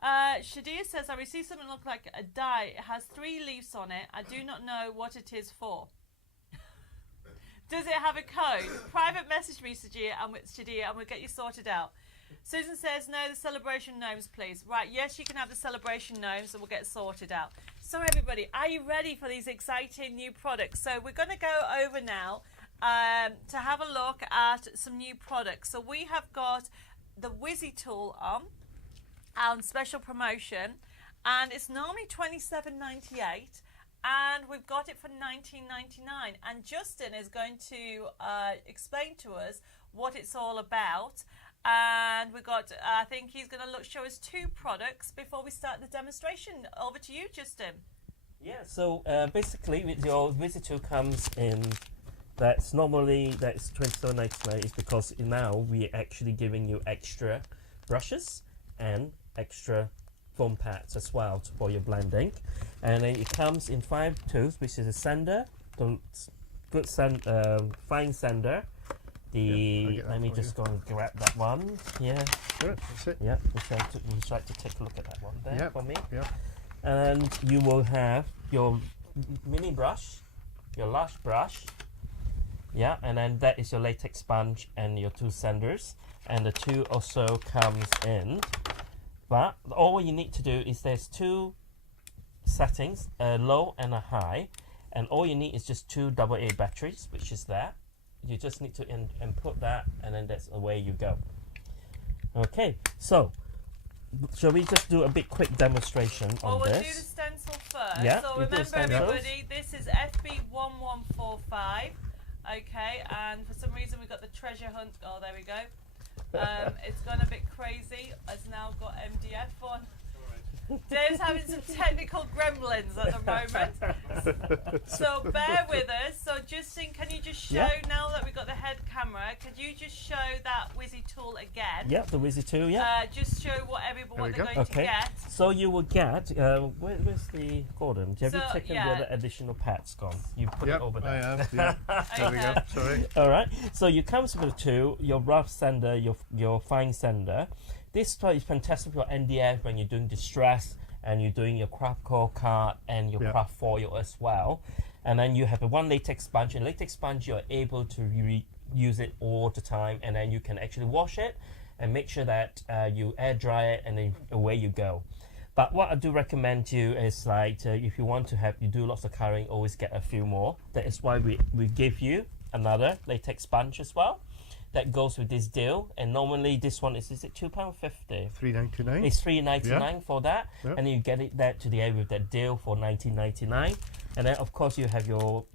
Shadia says, I received something that looks like a die. It has 3 leaves on it. I do not know what it is for. Does it have a code? Private message me, Shadia, and we'll get you sorted out. Susan says, no, the celebration gnomes, please. Right, yes, you can have the celebration gnomes and we'll get sorted out. So everybody, are you ready for these exciting new products? So we're going to go over now to have a look at some new products. So we have got the Wizzy tool on special promotion, and it's normally $27.98. And we've got it for $19.99. And Justin is going to explain to us what it's all about. And we've got, I think he's going to show us 2 products before we start the demonstration. Over to you, Justin. Yeah, so basically with your Wizzy tool comes in, that's $27.99 is because now we're actually giving you extra brushes and extra foam pads as well for your blending. And then it comes in 5 tools, which is a sander, the good fine sander. Let me just go and grab that one. Yeah. Sure, that's it. Yeah, we'll try to take a look at that one there for me. Yeah. And you will have your mini brush, your large brush. Yeah, and then that is your latex sponge and your 2 sanders. And the 2 also comes in. But all you need to do is there's 2 settings, a low and a high. And all you need is just 2 AA batteries, which is that. You just need to input that, and then that's away you go. Okay, so shall we just do a bit quick demonstration on we'll this? do the stencil first. Yeah, so we'll do remember, stencils. everybody, this is FB1145. Okay, and for some reason we've got the treasure hunt. Oh, there we go. It's gone a bit crazy. It's now got MDF on. Dave's having some technical gremlins at the moment. So bear with us. So Justin, can you just show, now that we've got the head camera, could you just show that Wizzy tool again? Yeah, the Wizzy tool, just show what they're going to get. So you will get, where's the Gordon? Have you taken the other additional pads gone? You put it over there. I have, yeah. There we go, sorry. Alright, so you comes with the 2, your rough sander, your fine sander. This tool is fantastic for NDF when you're doing distress and you're doing your craft core card and your craft foil as well. And then you have a 1 latex sponge. And latex sponge, you're able to use it all the time, and then you can actually wash it and make sure that you air dry it, and then away you go. But what I do recommend to you is if you want to you do lots of coloring, always get a few more. That is why we give you another latex sponge as well. That goes with this deal, and normally this one is it £2.50? $3.99. It's $3.99 for that, and you get it that today with that deal for $19.99. And then of course you have your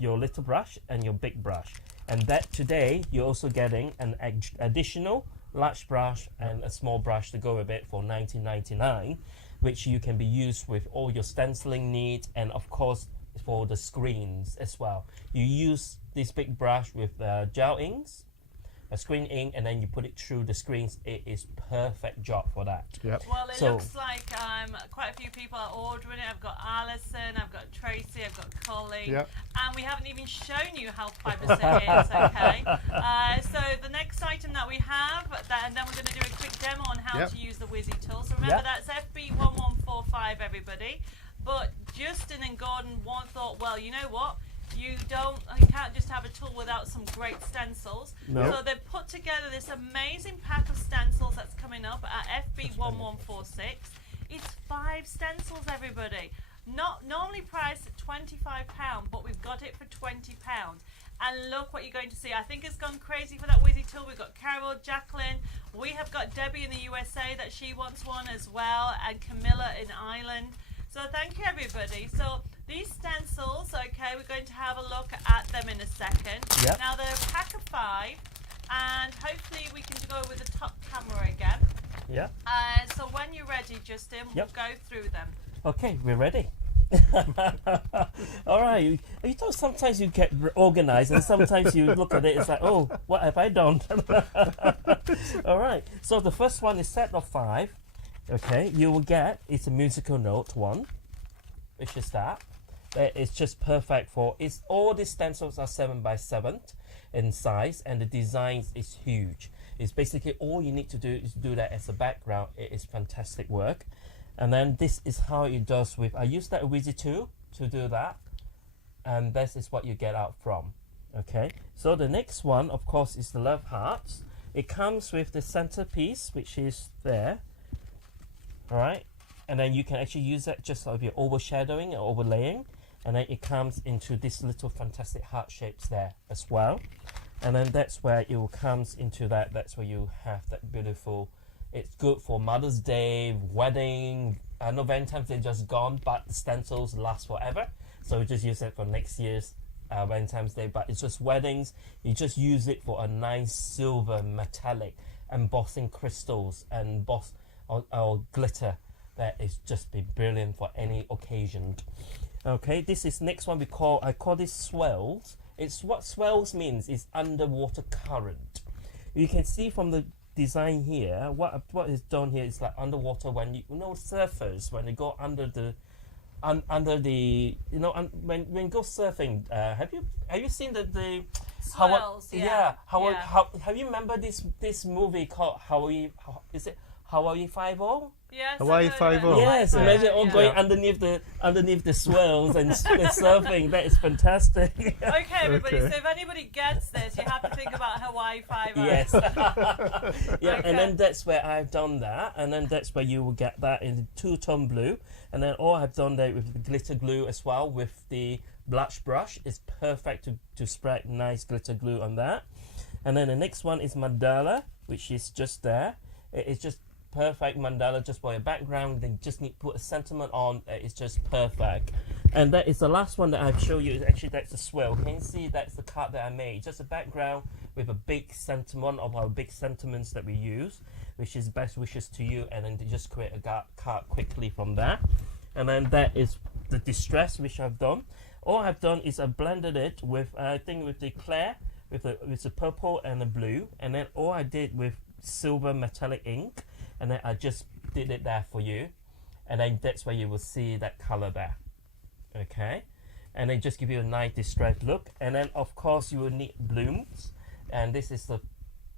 little brush and your big brush, and that today you're also getting an additional large brush and a small brush to go with it for $19.99, which you can be used with all your stenciling needs, and of course for the screens as well. You use this big brush with gel inks, a screen ink, and then you put it through the screens. It is perfect job for that. Yep. Well, it looks like quite a few people are ordering it. I've got Alison, I've got Tracy, I've got Colleen, and we haven't even shown you how fabulous it is. Okay. So the next item that we have, and then we're going to do a quick demo on how to use the Wizzy tool. So remember, that's FB1145, everybody. But Justin and Gordon thought, well, you know what? You can't just have a tool without some great stencils. No. So they've put together this amazing pack of stencils that's coming up at FB1146. It's 5 stencils, everybody. Not normally priced at £25, but we've got it for £20. And look what you're going to see. I think it's gone crazy for that Wizzy tool. We've got Carol, Jacqueline. We have got Debbie in the USA that she wants one as well, and Camilla in Ireland. So thank you, everybody. So these stencils, okay, we're going to have a look at them in a second. Yep. Now they're a pack of 5, and hopefully we can go with the top camera again. Yeah. So when you're ready, Justin, we'll go through them. Okay, we're ready. All right. You know, sometimes you get organized, and sometimes you look at it, it's like, oh, what have I done? All right. So the first one is set of 5. Okay, you will get, it's a musical note one, which is that. It's just perfect for, all the stencils are 7x7 in size, and the design is huge. It's basically all you need to do is do that as a background. It is fantastic work. And then this is how it does with, I use that Wizzy tool to do that, and this is what you get out from. Okay, so the next one, of course, is the love hearts. It comes with the centerpiece, which is there. All right, and then you can actually use that just like your overshadowing or overlaying, and then it comes into this little fantastic heart shapes there as well. And then that's where it comes into that. That's where you have that beautiful. It's good for Mother's Day, wedding. I know Valentine's Day just gone, but the stencils last forever. So we just use it for next year's Valentine's Day. But it's just weddings. You just use it for a nice silver metallic embossing crystals and emboss or glitter. That is just be brilliant for any occasion. Okay, this is next one I call this swells. It's what swells means is underwater current. You can see from the design here, what is done here is like underwater when you know surfers when they go under the when you go surfing. Have you seen the swells? Have you remember this movie called Hawaii? Is it Hawaii 5-0? Yes, Hawaii 5-0. Yes, imagine all going underneath the swells and surfing. That is fantastic. Okay, everybody. So if anybody gets this, you have to think about Hawaii 5-0. Yes. Yeah, okay. And then that's where I've done that, and then that's where you will get that in two-tone blue, and then all I've done there with the glitter glue as well with the blush brush. It's perfect to spread nice glitter glue on that. And then the next one is mandala, which is just there. It's just perfect mandala just for your background. Then just need to put a sentiment on. It's just perfect. And that is the last one that I've shown you. Actually, that's the swirl. Can you see that's the card that I made? Just a background with a big sentiment of our big sentiments that we use, which is best wishes to you. And then just create a card quickly from that. And then that is the distress which I've done. All I've done is I blended it with I think with the clear with the purple and the blue, and then all I did with silver metallic ink, and then I just did it there for you, and then that's where you will see that color there. Okay, and then just give you a nice distressed look. And then of course you will need blooms, and this is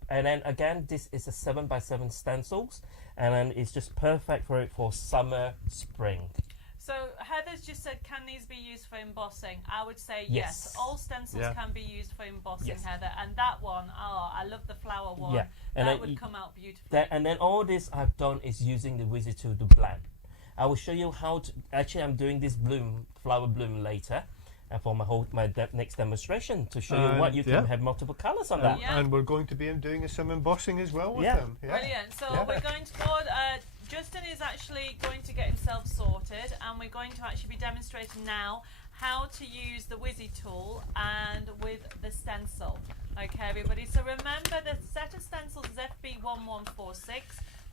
and then again this is a 7x7 stencils, and then it's just perfect for summer, spring. So Heather's just said, can these be used for embossing? I would say yes. All stencils can be used for embossing, Heather. And that one, I love the flower one. Yeah. And that would come out beautifully. And then all this I've done is using the Wizzy tool to blend. I will show you how to, actually I'm doing this flower bloom later. For my next demonstration to show you what you can have multiple colors on that. And we're going to be doing some embossing as well with them. Yeah. Brilliant. So we're going to go, Justin is actually going to get himself sorted, and we're going to actually be demonstrating now how to use the Wizzy tool and with the stencil. Okay, everybody. So remember, the set of stencils is FB1146.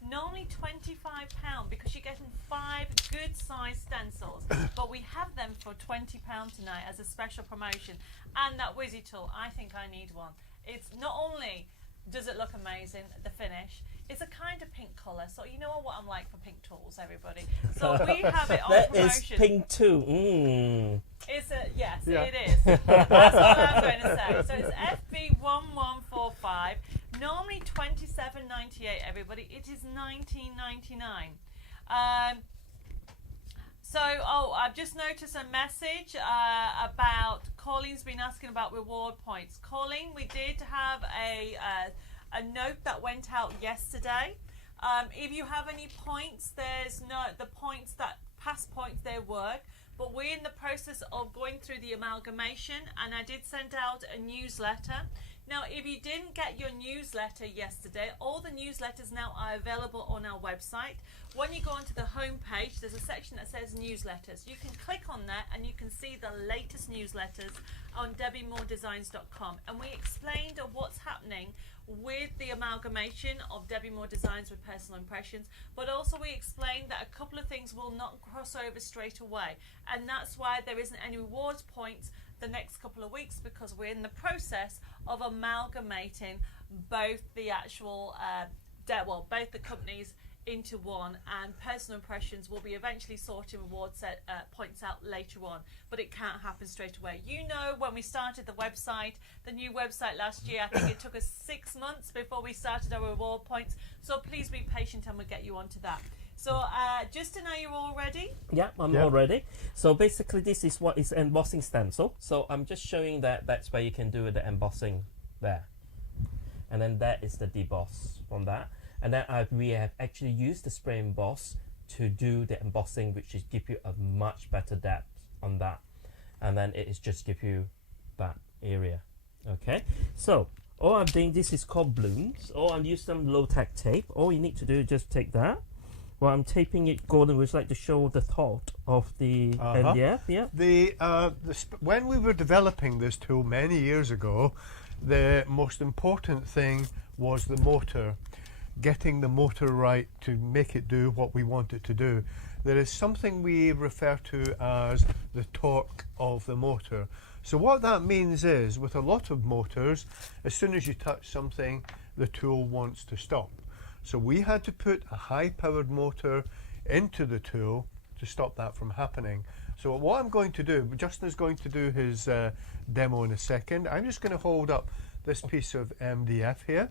Normally £25 because you're getting 5 good size stencils, but we have them for £20 tonight as a special promotion. And that Wizzy tool, I think I need one. It's not only does it look amazing, the finish, it's a kind of pink colour, so you know what I'm like for pink tools, everybody. So we have it on that promotion. Is pink too. It's yes, it is. That's what I'm going to say. So it's FB1145. Normally $27.98, everybody. It is $19.99. So, I've just noticed a message about Colleen's been asking about reward points. Colleen, we did have a note that went out yesterday. If you have any points, there's the points that past points they work, but we're in the process of going through the amalgamation, and I did send out a newsletter. Now, if you didn't get your newsletter yesterday, all the newsletters now are available on our website. When you go onto the home page, there's a section that says newsletters. You can click on that and you can see the latest newsletters on debbiemoredesigns.com. And we explained what's happening with the amalgamation of Debbie Moore Designs with Personal Impressions, but also we explained that a couple of things will not cross over straight away, and that's why there isn't any rewards points the next couple of weeks, because we're in the process of amalgamating both the actual both the companies into one, and Personal Impressions will be eventually sorting reward points out later on, but it can't happen straight away. You know, when we started the website, the new website last year, I think it took us 6 months before we started our reward points, so please be patient and we'll get you onto that. So, Justin, are you all ready? Yeah, I'm all ready. So basically this is what is embossing stencil. So I'm just showing that's where you can do the embossing there. And then that is the deboss from that. And then we have actually used the spray emboss to do the embossing, which is give you a much better depth on that. And then it is just give you that area. Okay, so all I'm doing, this is called blooms. Or I'm using some low-tech tape. All you need to do is just take that. Well, I'm taping it, Gordon would like to show the thought of the MDF. Yeah. When we were developing this tool many years ago, the most important thing was the motor. Getting the motor right to make it do what we want it to do. There is something we refer to as the torque of the motor. So what that means is, with a lot of motors, as soon as you touch something, the tool wants to stop. So we had to put a high-powered motor into the tool to stop that from happening. So what I'm going to do, Justin is going to do his demo in a second. I'm just going to hold up this piece of MDF here.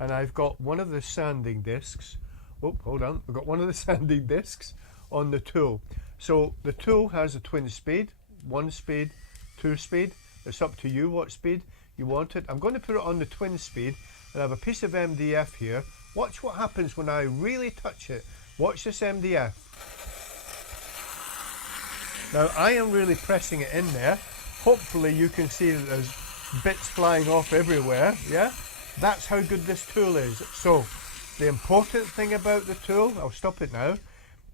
And I've got one of the sanding discs. Oh, hold on. I've got one of the sanding discs on the tool. So the tool has a twin speed, 1 speed, 2 speed. It's up to you what speed you want it. I'm going to put it on the twin speed, and I have a piece of MDF here. Watch what happens when I really touch it. Watch this MDF. Now I am really pressing it in there. Hopefully you can see that there's bits flying off everywhere. Yeah. That's how good this tool is. So, the important thing about the tool, I'll stop it now,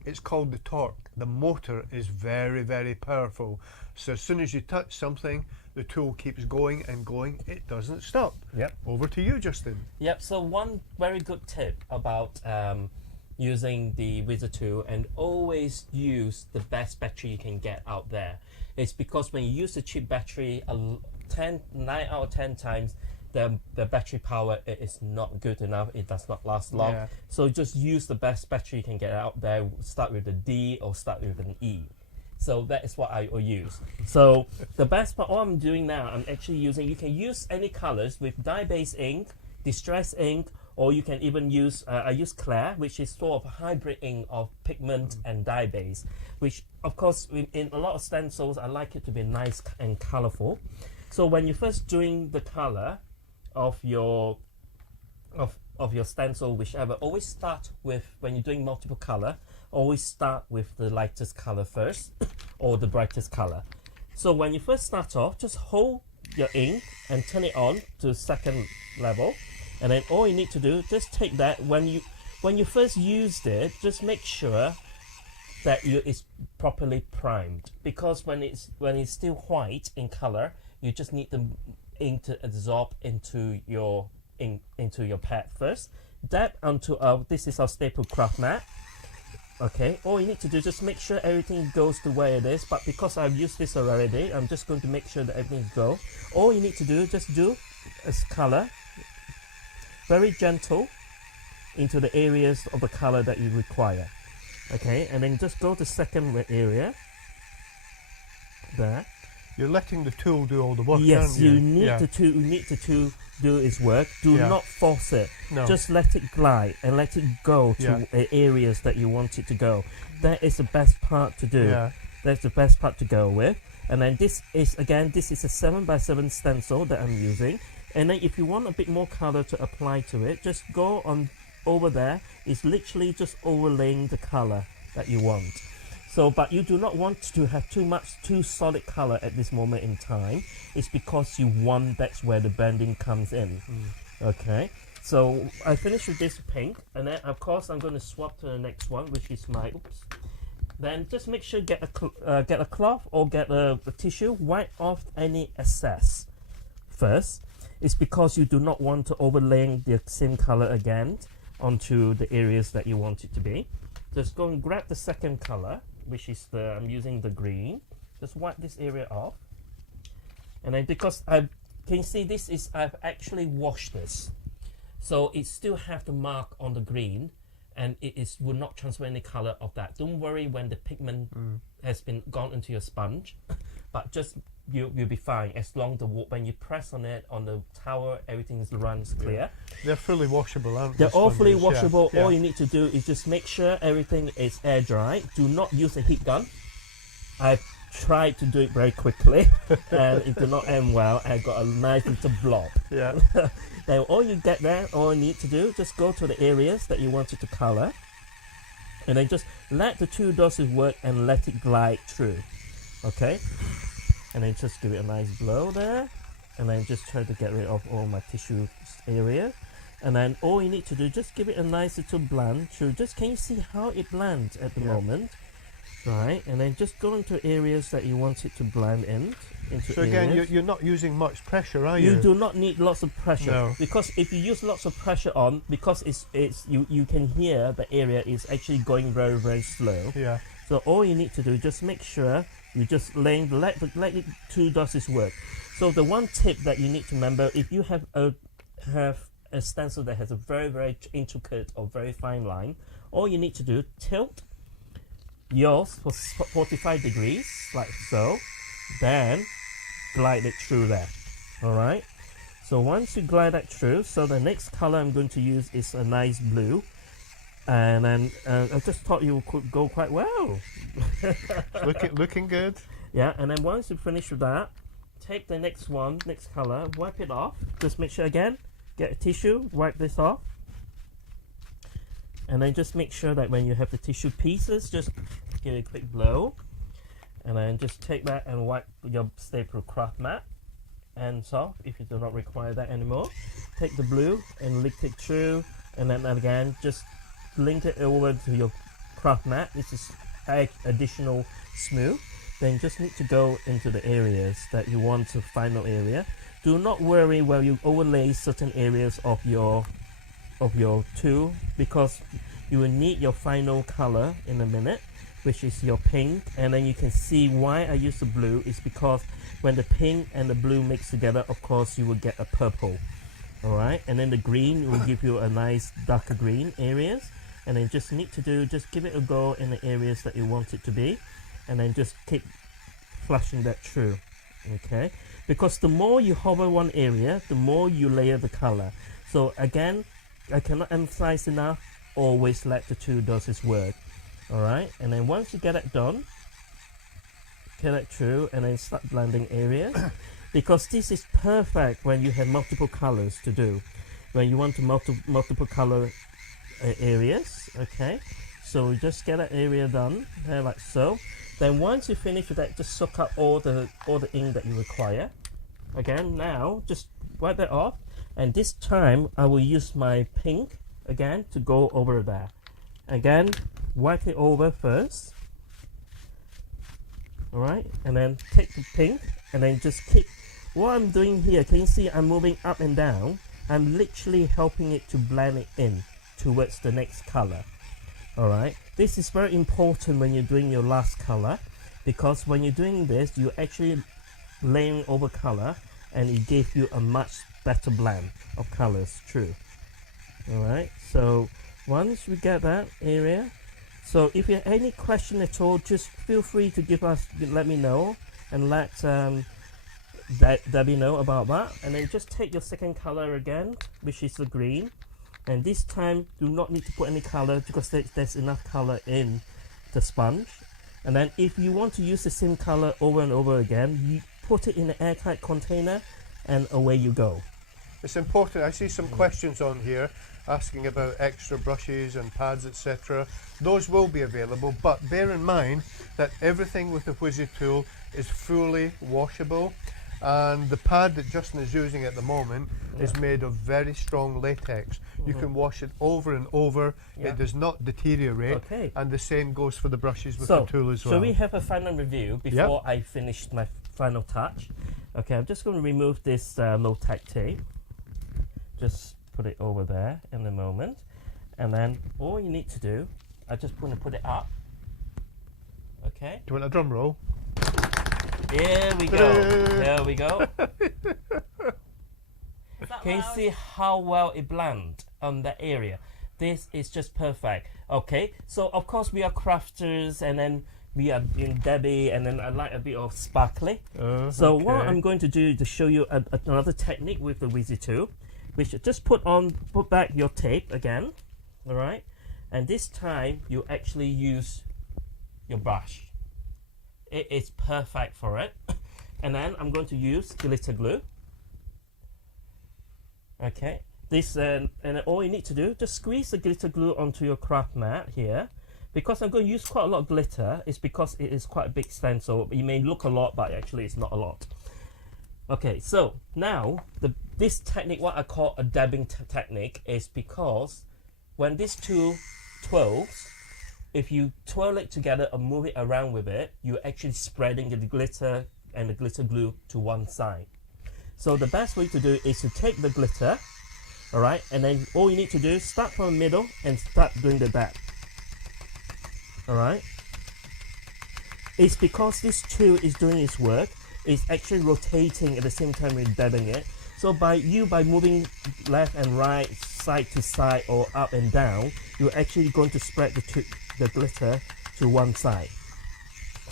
it's called the torque. The motor is very, very powerful. So as soon as you touch something, the tool keeps going and going. It doesn't stop. Yep. Over to you, Justin. Yep, so one very good tip about using the Wizzy tool, and always use the best battery you can get out there. It's because when you use the cheap battery, 9 out of 10 times, the battery power is not good enough. It does not last long. Yeah. So just use the best battery you can get out there. Start with a D or start with an E. So that is what I will use. So the best part, all I'm doing now, I'm actually using, you can use any colors with dye-based ink, distress ink, or you can even use, I use Claire, which is sort of a hybrid ink of pigment and dye-based, which of course in a lot of stencils, I like it to be nice and colorful. So when you're first doing the color of your stencil, whichever, always start with, when you're doing multiple color, always start with the lightest color first or the brightest color. So when you first start off, just hold your ink and turn it on to second level, and then all you need to do, just take that, when you first used it, just make sure that it's properly primed, because when it's still white in color, you just need the ink to absorb into your ink, into your pad first. Dab onto this is our staple craft mat. Okay, all you need to do is just make sure everything goes the way it is, but because I've used this already, I'm just going to make sure that everything goes. All you need to do, just do is color, very gentle, into the areas of the color that you require. Okay, and then just go to second area, there. You're letting the tool do all the work, yes, aren't you? You need the tool do its work, do Yeah. not force it. No. Just let it glide and let it go to areas that you want it to go. That is the best part to do. Yeah. That's the best part to go with. And then this is a 7x7 stencil that I'm using. And then if you want a bit more color to apply to it, just go on over there. It's literally just overlaying the color that you want. So, but you do not want to have too solid color at this moment in time. It's because you want, that's where the blending comes in. Okay, so I finished with this pink, and then of course I'm going to swap to the next one, which is my, Then just make sure get a cloth or get a tissue, wipe off any excess first. It's because you do not want to overlay the same color again onto the areas that you want it to be. Just go and grab the second color, which is I'm using the green. Just wipe this area off. And then because can you see this is, I've actually washed this. So it still have the mark on the green, and it will not transfer any color of that. Don't worry when the pigment has been gone into your sponge, but just you'll be fine as long when you press on it on the towel, everything runs clear. They're fully washable, aren't they? They're all fully washable. Yeah. All you need to do is just make sure everything is air dry. Do not use a heat gun. I've tried to do it very quickly and it did not end well. I got a nice little blob. Yeah. Then all you get there, all you need to do, just go to the areas that you want it to color, and then just let the two doses work and let it glide through. Okay, and then just give it a nice blow there, and then just try to get rid of all my tissue area, and then all you need to do, just give it a nice little blend through. Just can you see how it blends at the moment? Right, and then just go into areas that you want it to blend into so again, areas. you're not using much pressure, are you? You do not need lots of pressure. No. Because if you use lots of pressure on, because you can hear the area is actually going very, very slow. Yeah. So all you need to do, just make sure you just let the two doses work. So the one tip that you need to remember, if you have a stencil that has a very, very intricate or very fine line, all you need to do, tilt yours for 45 degrees, like so, then glide it through there. Alright, so once you glide that through, so the next color I'm going to use is a nice blue, and then I just thought you could go quite well. looking good. Yeah, and then once you finish with that, take the next color, wipe it off. Just make sure again, get a tissue, wipe this off. And then just make sure that when you have the tissue pieces, just give it a quick blow. And then just take that and wipe your staple craft mat ends off if you do not require that anymore. Take the blue and lick it through, and then again just link it over to your craft mat. This is additional smooth. Then just need to go into the areas that you want to final area. Do not worry where you overlay certain areas of your tool, because you will need your final color in a minute, which is your pink. And then you can see why I use the blue is because when the pink and the blue mix together, of course you will get a purple. Alright, and then the green will give you a nice darker green areas, and then just need to do, just give it a go in the areas that you want it to be, and then just keep flushing that through. Okay, because the more you hover one area, the more you layer the color. So again, I cannot emphasize enough, always let the two doses work. Alright, and then once you get it done, get it through, and then start blending areas. Because this is perfect when you have multiple colors to do, when you want to multiple color areas. Okay, so just get that area done like so. Then once you finish with that, just soak up all the ink that you require. Again, now just wipe that off, and this time I will use my pink again to go over there. Again, wipe it over first. Alright, and then take the pink and then just keep. What I'm doing here, can you see I'm moving up and down? I'm literally helping it to blend it in towards the next color. Alright, this is very important when you're doing your last color, because when you're doing this, you're actually laying over color, and it gives you a much better blend of colors through. Alright, so once we get that area, so if you have any question at all, just feel free to let me know, and let Debbie know about that. And then just take your second color again, which is the green. And this time, do not need to put any color because there's enough color in the sponge. And then if you want to use the same color over and over again, you put it in an airtight container and away you go. It's important. I see some questions on here asking about extra brushes and pads, etc. Those will be available, but bear in mind that everything with the Wizzy tool is fully washable, and the pad that Justin is using at the moment is made of very strong latex. You can wash it over and over. It does not deteriorate. Okay. And the same goes for the brushes with the tool as well. So we have a final review before I finish my final touch. Okay, I'm just going to remove this low-tack tape. Just put it over there in a moment. And then all you need to do, I just want to put it up. Okay. Do you want a drum roll? Here we go. There we go. Can you loud? see how well it blends on that area? This is just perfect. Okay, so of course we are crafters, and then we are in Debbie, and then I like a bit of sparkly. So what I'm going to do to show you another technique with the Wizzy tool, which just put back your tape again, all right? And this time you actually use your brush. It is perfect for it. And then I'm going to use glitter glue. Okay, this and all you need to do, just squeeze the glitter glue onto your craft mat here. Because I'm going to use quite a lot of glitter, it's because it is quite a big stencil. It may look a lot, but actually it's not a lot. Okay, so now this technique, what I call a dabbing technique, is because when this tool twirls, if you twirl it together and move it around with it, you're actually spreading the glitter and the glitter glue to one side. So the best way to do is to take the glitter, all right, and then all you need to do is start from the middle and start doing the dab. All right. It's because this tool is doing its work. It's actually rotating at the same time we're dabbing it. So by moving left and right, side to side, or up and down, you're actually going to spread the glitter to one side.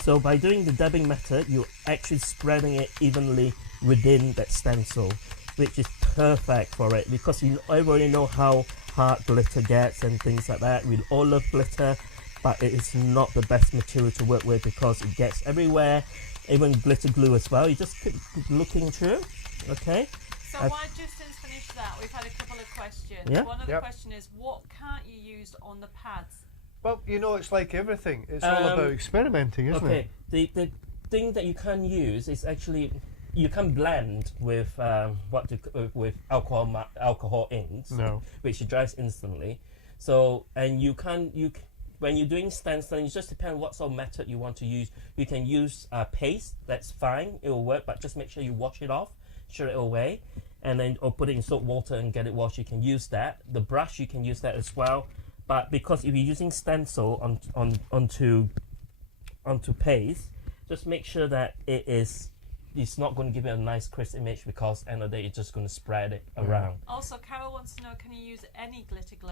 So by doing the dabbing method, you're actually spreading it evenly within that stencil, which is perfect for it because you already know how hard glitter gets and things like that. We all love glitter, but it is not the best material to work with because it gets everywhere, even glitter glue as well. You just keep looking through, okay? So while Justin's finished that, we've had a couple of questions. Yeah. One of the questions is, what can't you use on the pads? Well, you know, it's like everything. It's all about experimenting, isn't it? Okay, the thing that you can use is actually, you can blend with with alcohol inks, which dries instantly. So, and when you're doing stenciling, it just depends what sort of method you want to use. You can use paste, that's fine, it will work, but just make sure you wash it off, shred it away, and then or put it in soap water and get it washed. You can use that. The brush, you can use that as well. But because if you're using stencil onto paste, just make sure that it's not going to give you a nice crisp image because end of the day it's just going to spread it around. Also, Carol wants to know, can you use any glitter glue?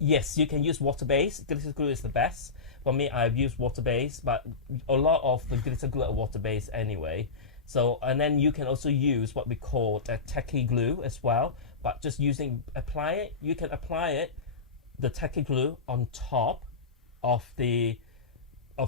Yes, you can use water-based. Glitter glue is the best. For me, I've used water-based, but a lot of the glitter glue are water-based anyway. So, and then you can also use what we call a tacky glue as well, but just you can apply it, the tacky glue on top of the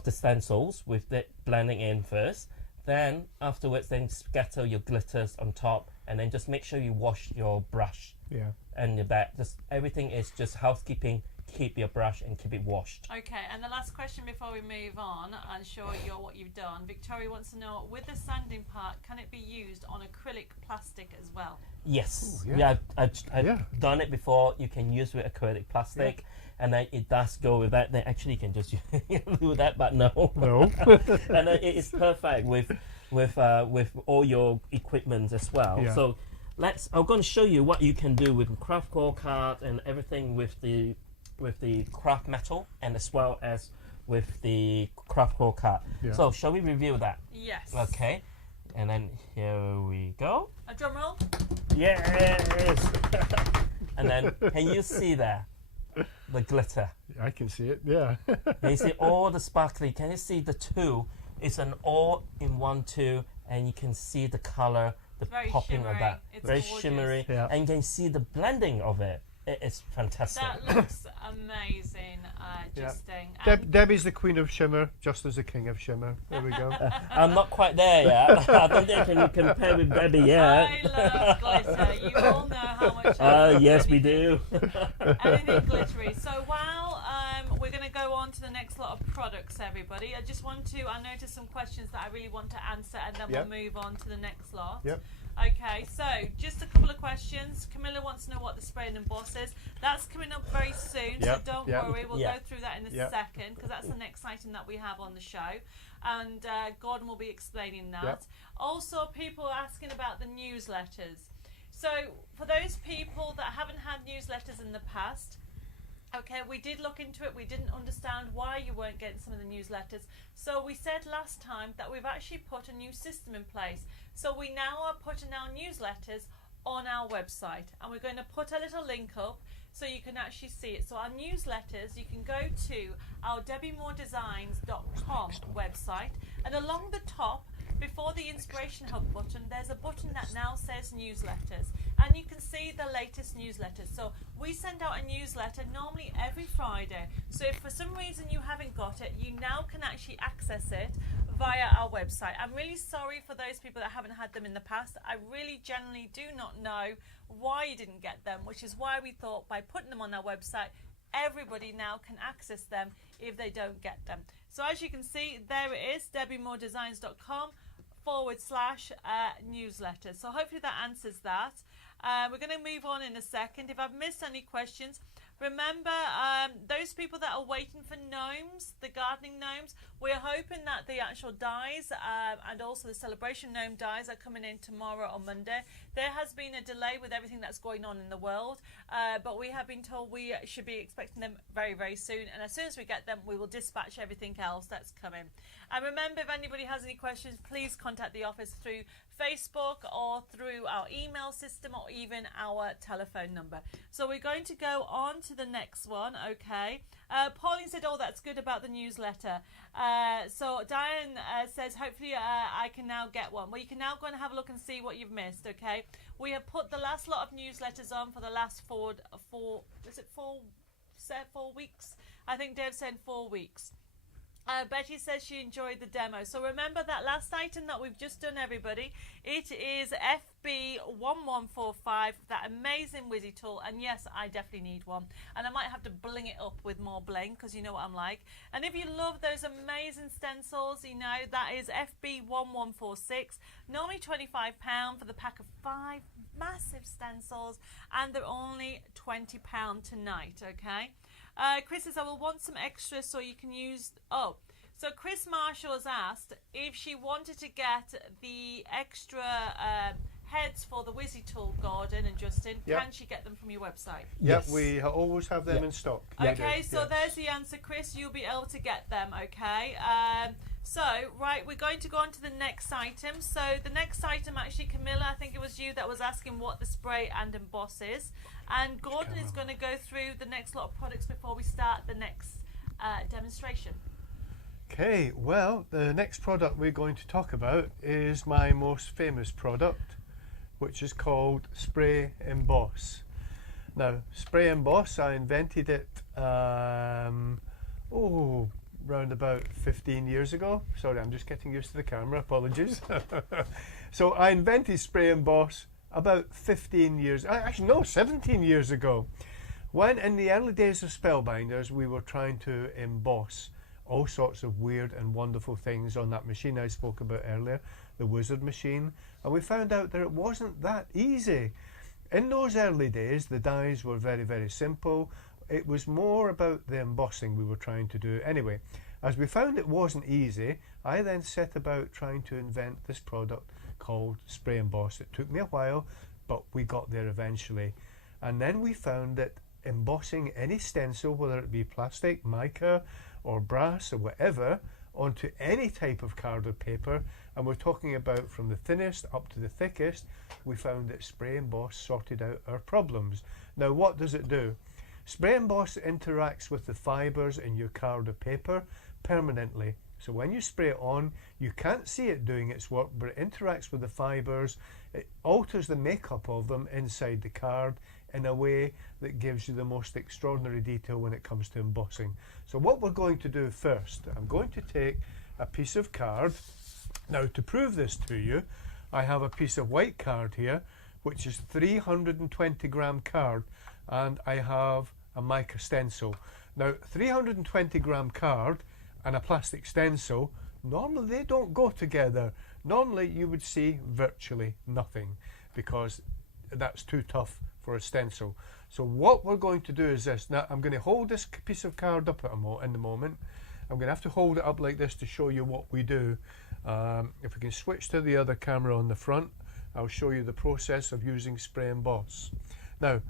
stencils with it blending in first. Then afterwards, then scatter your glitters on top, and then just make sure you wash your brush. Yeah. And your bag. Just everything is just housekeeping. Keep your brush and keep it washed. Okay, and the last question before we move on and show you what you've done. Victoria wants to know, with the sanding part, can it be used on acrylic plastic as well? Yes. Ooh, yeah. I've done it before. You can use with acrylic plastic. And then it does go with that. Then actually you can just do that, but no. And then it is perfect with all your equipment as well. Yeah. So I'm going to show you what you can do with craft core card and everything with the craft metal and as well as with the craft core card. Yeah. So shall we review that? Yes. Okay. And then here we go. A drum roll. Yes. And then can you see there? The glitter. I can see it, yeah. Can you see all the sparkly? Can you see the tool? It's an all-in-one tool, and you can see the color, the Very popping shimmery. of that. It's Very gorgeous. shimmery, Yeah. and you can see the blending of it. It's fantastic. That looks amazing, Yeah. Justin. And Debbie's the queen of shimmer, Justin's the king of shimmer. There we go. I'm not quite there yet. I don't think I can compare with Debbie yet. I love glitter. You all know how much I love Yes, we anything- do. Anything glittery. So while we're going to go on to the next lot of products, everybody, I noticed some questions that I really want to answer, and then Yep. we'll move on to the next lot. Yep. Okay, so just a couple of questions. Camilla wants to know what the spray and emboss is. That's coming up very soon, Yep, so don't yep. worry. We'll Yeah. go through that in a Yep. second, because that's the next item that we have on the show. And Gordon will be explaining that. Yep. Also, people are asking about the newsletters. So, for those people that haven't had newsletters in the past, okay, we did look into it. We didn't understand why you weren't getting some of the newsletters. So we said last time that we've actually put a new system in place. So we now are putting our newsletters on our website, and we're going to put a little link up so you can actually see it. So our newsletters, you can go to our debbiemoredesigns.com website, and along the top, before the Inspiration Hub button, there's a button that now says newsletters, and you can see the latest newsletters. So we send out a newsletter normally every Friday. So if for some reason you haven't got it, you now can actually access it via our website. I'm really sorry for those people that haven't had them in the past. I really genuinely do not know why you didn't get them, which is why we thought by putting them on our website, everybody now can access them if they don't get them. So as you can see, there it is, debbiemoredesigns.com/newsletter. So hopefully that answers that. We're going to move on in a second. If I've missed any questions, remember those people that are waiting for gnomes, the gardening gnomes, we're hoping that the actual dies and also the celebration gnome dies are coming in tomorrow or Monday. There has been a delay with everything that's going on in the world, but we have been told we should be expecting them very, very soon, and as soon as we get them, we will dispatch everything else that's coming. And remember, if anybody has any questions, please contact the office through Facebook or through our email system or even our telephone number. So we're going to go on to the next one, okay? Pauline said, oh, that's good about the newsletter. So Diane says, hopefully I can now get one. Well, you can now go and have a look and see what you've missed, okay? We have put the last lot of newsletters on for the last 4 weeks? I think Dave said 4 weeks. Betty says she enjoyed the demo. So remember that last item that we've just done, everybody. It is FB1145, that amazing Wizzy tool. And yes, I definitely need one. And I might have to bling it up with more bling, because you know what I'm like. And if you love those amazing stencils, you know, that is FB1146. Normally £25 for the pack of 5 massive stencils. And they're only £20 tonight, okay? Chris says, I will want some extras so you can use... Oh, so Chris Marshall has asked if she wanted to get the extra heads for the Wizzy tool, Gordon and Justin. Yep. Can she get them from your website? Yep, Yes. we always have them Yeah. in stock. Okay, We do, so yes. there's the answer, Chris. You'll be able to get them, okay? So, right, we're going to go on to the next item. So the next item, actually, Camilla, I think it was you that was asking what the spray and emboss is. And Gordon is going to go through the next lot of products before we start the next demonstration. Okay, well, the next product we're going to talk about is my most famous product, which is called Spray Emboss. Now, Spray Emboss, I invented it, round about 15 years ago. Sorry, I'm just getting used to the camera, apologies. So I invented Spray Emboss about 17 years ago, when in the early days of Spellbinders we were trying to emboss all sorts of weird and wonderful things on that machine I spoke about earlier, the Wizard machine, and we found out that it wasn't that easy. In those early days the dies were very, very simple. It was more about the embossing we were trying to do. Anyway, as we found it wasn't easy, I then set about trying to invent this product called Spray Emboss. It took me a while, but we got there eventually. And then we found that embossing any stencil, whether it be plastic, mica, or brass, or whatever, onto any type of card or paper, and we're talking about from the thinnest up to the thickest, we found that Spray Emboss sorted out our problems. Now, what does it do? Spray Emboss interacts with the fibres in your card or paper permanently. So when you spray it on, you can't see it doing its work, but it interacts with the fibres. It alters the makeup of them inside the card in a way that gives you the most extraordinary detail when it comes to embossing. So what we're going to do first, I'm going to take a piece of card. Now, to prove this to you, I have a piece of white card here, which is 320 gram card, and I have a mica stencil. Now, 320 gram card and a plastic stencil, normally they don't go together. Normally you would see virtually nothing because that's too tough for a stencil. So what we're going to do is this. Now I'm going to hold this piece of card up in the moment. I'm going to have to hold it up like this to show you what we do. If we can switch to the other camera on the front, I'll show you the process of using spray emboss. Now,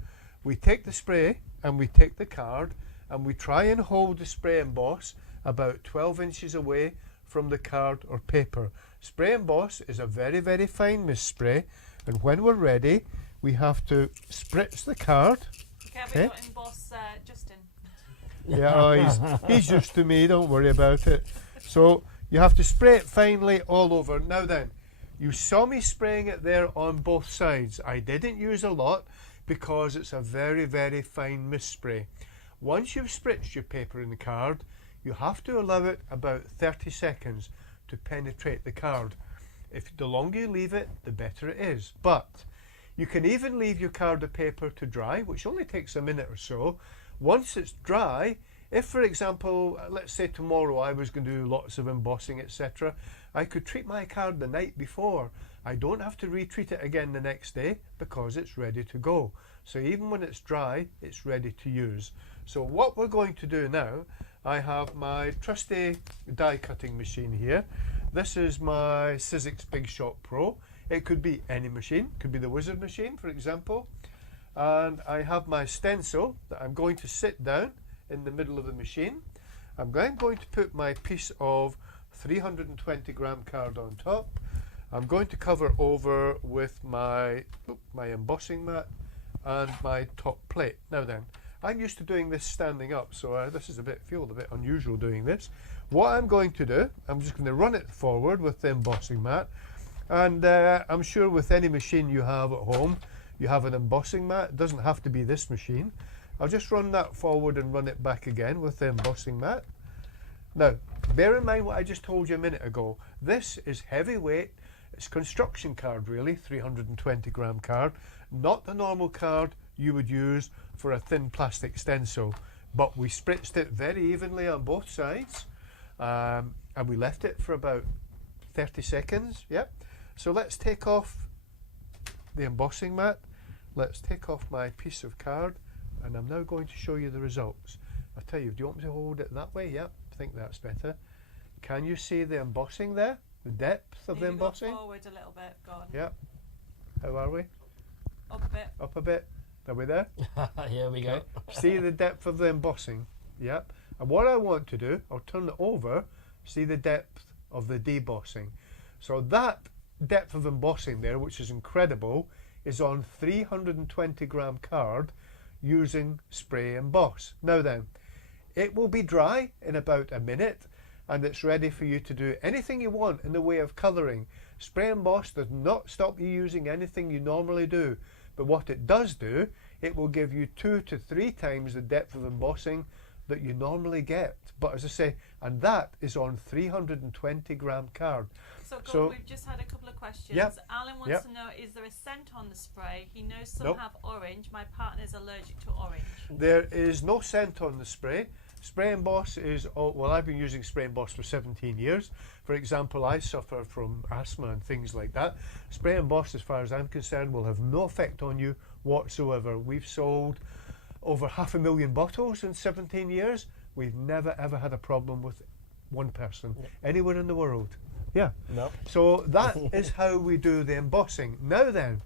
we take the spray and we take the card and we try and hold the spray emboss about 12 inches away from the card or paper. Spray emboss is a very, very fine mist spray, and when we're ready, we have to spritz the card. Okay, we got emboss Justin. Yeah, oh, he's used to me, don't worry about it. So you have to spray it finely all over. Now then, you saw me spraying it there on both sides. I didn't use a lot because it's a very, very fine mist spray. Once you've spritzed your paper and the card, you have to allow it about 30 seconds to penetrate the card. If the longer you leave it, the better it is. But you can even leave your card or paper to dry, which only takes a minute or so. Once it's dry, if for example, let's say tomorrow I was going to do lots of embossing, etc., I could treat my card the night before. I don't have to retreat it again the next day because it's ready to go. So even when it's dry, it's ready to use. So what we're going to do now, I have my trusty die cutting machine here. This is my Sizzix Big Shot Pro. It could be any machine, could be the Wizard machine for example. And I have my stencil that I'm going to sit down in the middle of the machine. I'm going to put my piece of 320 gram card on top. I'm going to cover over with my embossing mat and my top plate. Now then, I'm used to doing this standing up, so this is feel a bit unusual doing this. What I'm going to do, I'm just going to run it forward with the embossing mat, and I'm sure with any machine you have at home, you have an embossing mat. It doesn't have to be this machine. I'll just run that forward and run it back again with the embossing mat. Now, bear in mind what I just told you a minute ago. This is heavyweight. It's construction card really, 320 gram card, not the normal card you would use for a thin plastic stencil. But we spritzed it very evenly on both sides, and we left it for about 30 seconds. Yep. So let's take off the embossing mat. Let's take off my piece of card, and I'm now going to show you the results. I'll tell you, do you want me to hold it that way? Yep, I think that's better. Can you see the embossing there? The depth of the embossing? Go forward a little bit, go on. Yep. How are we? Up a bit. Up a bit. Are we there? Here we go. See the depth of the embossing? Yep. And what I want to do, I'll turn it over, see the depth of the debossing. So that depth of embossing there, which is incredible, is on 320 gram card using spray emboss. Now then, it will be dry in about a minute and it's ready for you to do anything you want in the way of colouring. Spray emboss does not stop you using anything you normally do, but what it does do, it will give you 2 to 3 times the depth of embossing that you normally get. But as I say, and that is on 320 gram card. So we've just had a couple of questions. Yep. Alan wants to know, is there a scent on the spray? He knows some Nope. have orange. My partner's allergic to orange. There is no scent on the spray. Spray emboss is, well, I've been using spray emboss for 17 years. For example, I suffer from asthma and things like that. Spray emboss, as far as I'm concerned, will have no effect on you whatsoever. We've sold over 500,000 bottles in 17 years. We've never ever had a problem with one person anywhere in the world. Yeah. No. So that is how we do the embossing. Now then,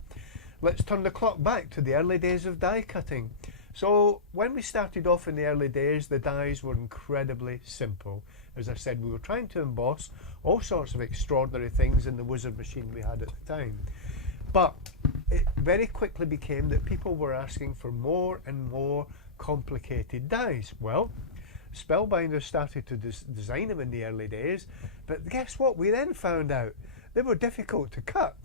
let's turn the clock back to the early days of die cutting. So when we started off in the early days, the dies were incredibly simple. As I said, we were trying to emboss all sorts of extraordinary things in the Wizard machine we had at the time. But it very quickly became that people were asking for more and more complicated dies. Well, spellbinders started to design them in the early days, but guess what? We then found out they were difficult to cut.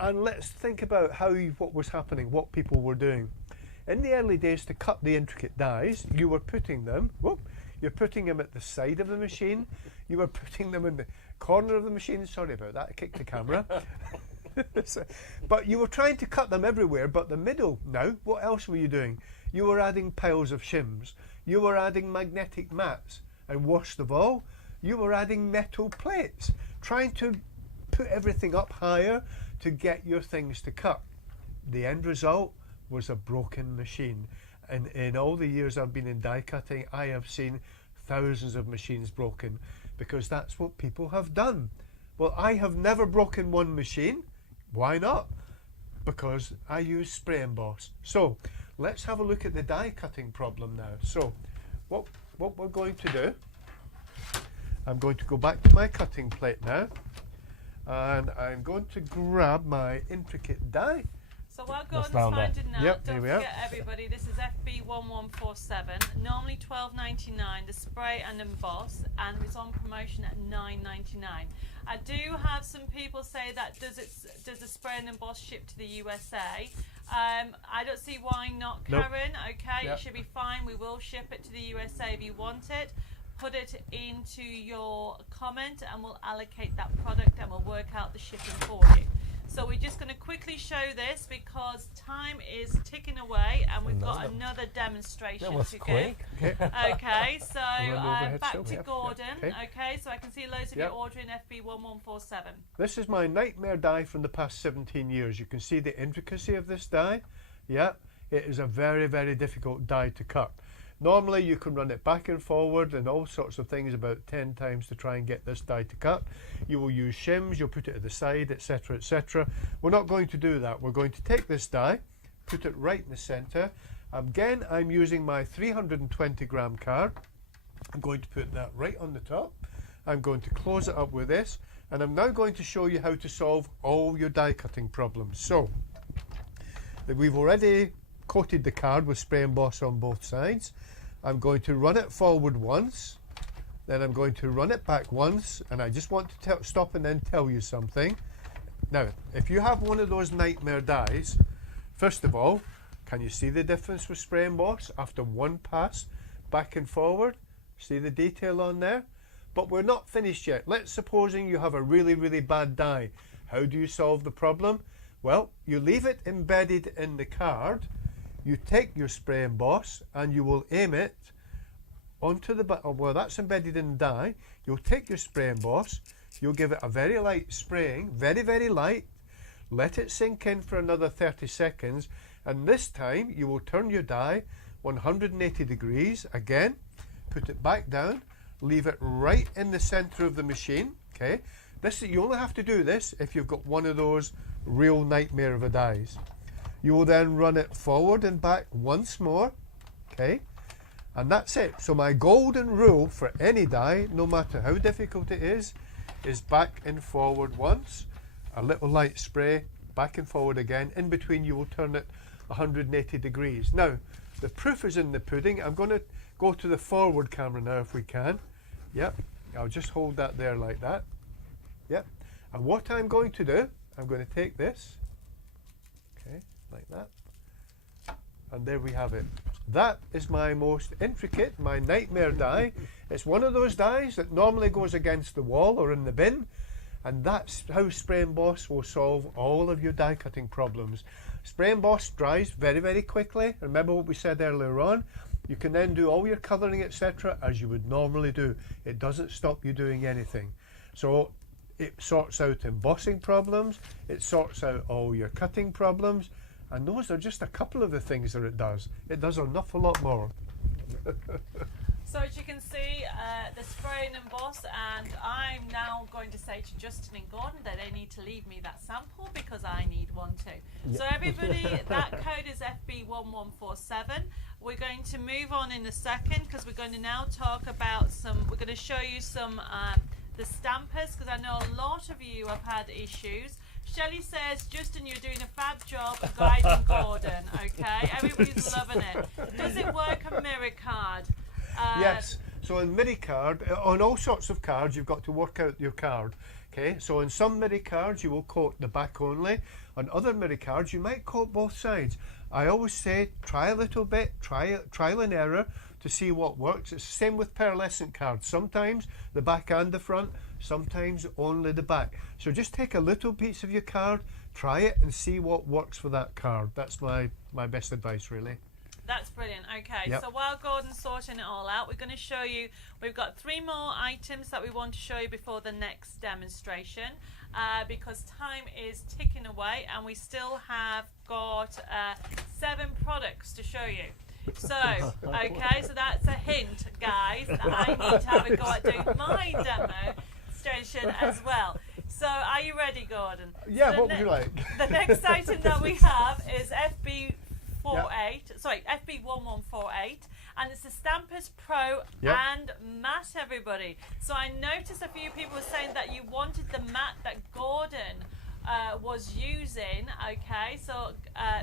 And let's think about what was happening, what people were doing. In the early days, to cut the intricate dies, you were putting them, you're putting them at the side of the machine, you were putting them in the corner of the machine. Sorry about that, I kicked the camera. But you were trying to cut them everywhere, but the middle now, what else were you doing? You were adding piles of shims, you were adding magnetic mats, and worst of all, you were adding metal plates, trying to put everything up higher to get your things to cut. The end result was a broken machine. And in all the years I've been in die cutting, I have seen thousands of machines broken, because that's what people have done. Well, I have never broken one machine. Why not? Because I use spray emboss. So let's have a look at the die cutting problem now. So what we're going to do, I'm going to go back to my cutting plate now, and I'm going to grab my intricate die. So while Gordon's finding that, Yep, don't forget everybody, this is FB1147, normally $12.99, the spray and emboss, and it's on promotion at $9.99. I do have some people say that does the spray and emboss ship to the USA? I don't see why not, Karen. Nope. Okay, it should be fine. We will ship it to the USA if you want it. Put it into your comment and we'll allocate that product and we'll work out the shipping for you. So we're just going to quickly show this because time is ticking away and we've got another demonstration to quick. go. Okay, so back to Gordon. Okay, so I can see loads of you ordering FB1147. This is my nightmare die from the past 17 years. You can see the intricacy of this die. Yeah, it is a very, very difficult die to cut. Normally you can run it back and forward and all sorts of things about 10 times to try and get this die to cut. You will use shims, you'll put it at the side, etc, etc. We're not going to do that. We're going to take this die, put it right in the center. Again, I'm using my 320 gram card. I'm going to put that right on the top. I'm going to close it up with this, and I'm now going to show you how to solve all your die cutting problems. So we've already coated the card with spray emboss on both sides. I'm going to run it forward once, then I'm going to run it back once, and I just want to stop and then tell you something. Now, if you have one of those nightmare dies, first of all, can you see the difference with spray emboss after one pass back and forward? See the detail on there? But we're not finished yet. Let's supposing you have a really, really bad die. How do you solve the problem? Well, you leave it embedded in the card. You take your spray emboss and you will aim it onto the well, that's embedded in the die. You'll take your spray emboss, you'll give it a very light spraying, very, very light, let it sink in for another 30 seconds, and this time you will turn your die 180 degrees again, put it back down, leave it right in the center of the machine. Okay, you only have to do this if you've got one of those real nightmare of a dies. You will then run it forward and back once more, okay, and that's it. So my golden rule for any die, no matter how difficult it is back and forward once, a little light spray, back and forward again. In between you will turn it 180 degrees. Now, the proof is in the pudding. I'm going to go to the forward camera now if we can. Yep, I'll just hold that there like that. Yep, and what I'm going to do, I'm going to take this, okay, like that, and there we have it. That is my most intricate, my nightmare die. It's one of those dies that normally goes against the wall or in the bin, and that's how spray emboss will solve all of your die cutting problems. Spray emboss dries very, very quickly. Remember what we said earlier on, you can then do all your colouring, etc, as you would normally do. It doesn't stop you doing anything. So it sorts out embossing problems, it sorts out all your cutting problems, and those are just a couple of the things that it does. It does an awful lot more. So as you can see, the spray and emboss, and I'm now going to say to Justin and Gordon that they need to leave me that sample because I need one too. Yep. So everybody, that code is FB1147. We're going to move on in a second because we're going to now talk about we're going to show you some the stampers, because I know a lot of you have had issues. Shelley says, Justin, you're doing a fab job of guiding Gordon, okay? Everybody's loving it. Does it work on mirror card? Yes. So in MIDI card, on all sorts of cards, you've got to work out your card. Okay. So in some MIDI cards, you will coat the back only. On other MIDI cards, you might coat both sides. I always say try a little bit, trial and error to see what works. It's the same with pearlescent cards. Sometimes the back and the front, sometimes only the back. So just take a little piece of your card, try it and see what works for that card. That's my best advice, really. That's brilliant. Okay, Yep. so while Gordon's sorting it all out, we're going to show you, we've got 3 more items that we want to show you before the next demonstration, because time is ticking away and we still have got 7 products to show you. So, okay, so that's a hint, guys, that I need to have a go at doing my demonstration as well. So, are you ready, Gordon? Yeah, So what would you like? The next item that we have is FB1148, and it's the Stampers Pro Yep. and matte, everybody. So I noticed a few people were saying that you wanted the matte that Gordon was using. Okay, so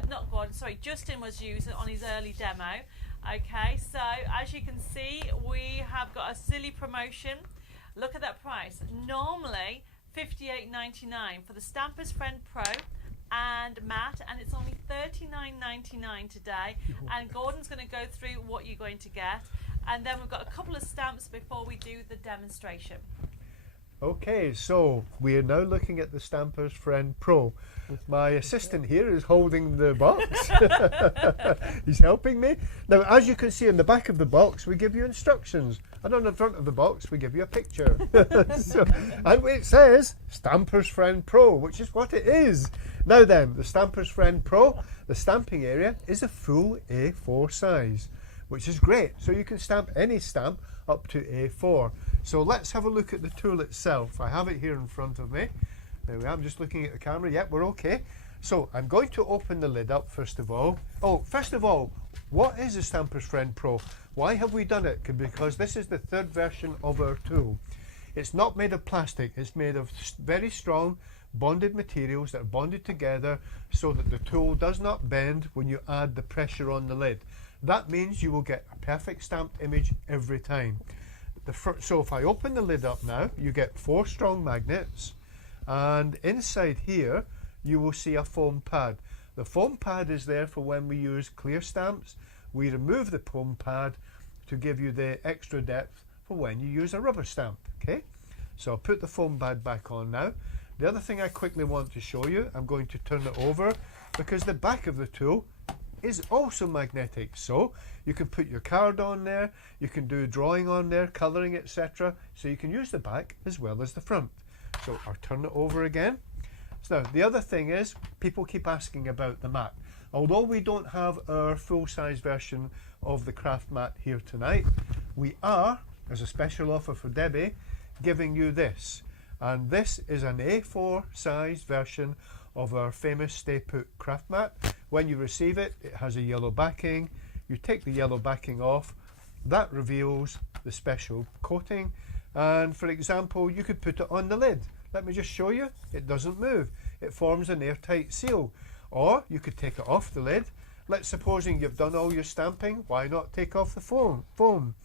not Gordon, sorry, Justin was using on his early demo. Okay, so as you can see, we have got a silly promotion. Look at that price. Normally $58.99 for the Stampers Friend Pro and matte, and it's only $39.99 today. And Gordon's going to go through what you're going to get, and then we've got a couple of stamps before we do the demonstration. Okay, so we are now looking at the Stampers Friend Pro. My assistant here is holding the box. He's helping me. Now, as you can see in the back of the box, we give you instructions. And on the front of the box, we give you a picture. And it says Stampers Friend Pro, which is what it is. Now then, the Stampers Friend Pro, the stamping area is a full A4 size, which is great. So you can stamp any stamp up to A4. So let's have a look at the tool itself. I have it here in front of me. There we are. I'm just looking at the camera. Yep, we're okay. So I'm going to open the lid up first of all. Oh, first of all, what is the Stampers Friend Pro? Why have we done it? Because this is the 3rd version of our tool. It's not made of plastic. It's made of very strong bonded materials that are bonded together so that the tool does not bend when you add the pressure on the lid. That means you will get a perfect stamped image every time. So if I open the lid up now, you get 4 strong magnets, and inside here you will see a foam pad. The foam pad is there for when we use clear stamps. We remove the foam pad to give you the extra depth for when you use a rubber stamp. Okay, so I'll put the foam pad back on now. The other thing I quickly want to show you, I'm going to turn it over because the back of the tool is also magnetic, so you can put your card on there, you can do drawing on there, colouring, etc. So you can use the back as well as the front. So I'll turn it over again. So now the other thing is, people keep asking about the mat. Although we don't have our full-size version of the craft mat here tonight, we are, as a special offer for Debbie, giving you this. And this is an A4 size version of our famous Stay Put craft mat. When you receive it, it has a yellow backing. You take the yellow backing off, that reveals the special coating. And for example, you could put it on the lid. Let me just show you. It doesn't move. It forms an airtight seal. Or you could take it off the lid. Let's supposing you've done all your stamping, why not take off the foam?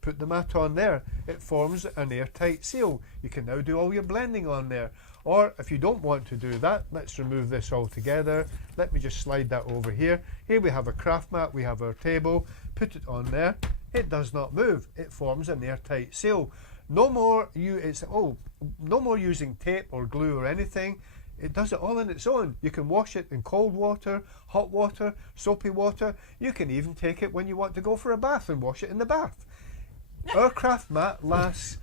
Put the mat on there. It forms an airtight seal. You can now do all your blending on there. Or if you don't want to do that, let's remove this all together. Let me just slide that over here. Here we have a craft mat, we have our table. Put it on there. It does not move. It forms an airtight seal. No more no more using tape or glue or anything. It does it all on its own. You can wash it in cold water, hot water, soapy water. You can even take it when you want to go for a bath and wash it in the bath. Our craft mat lasts,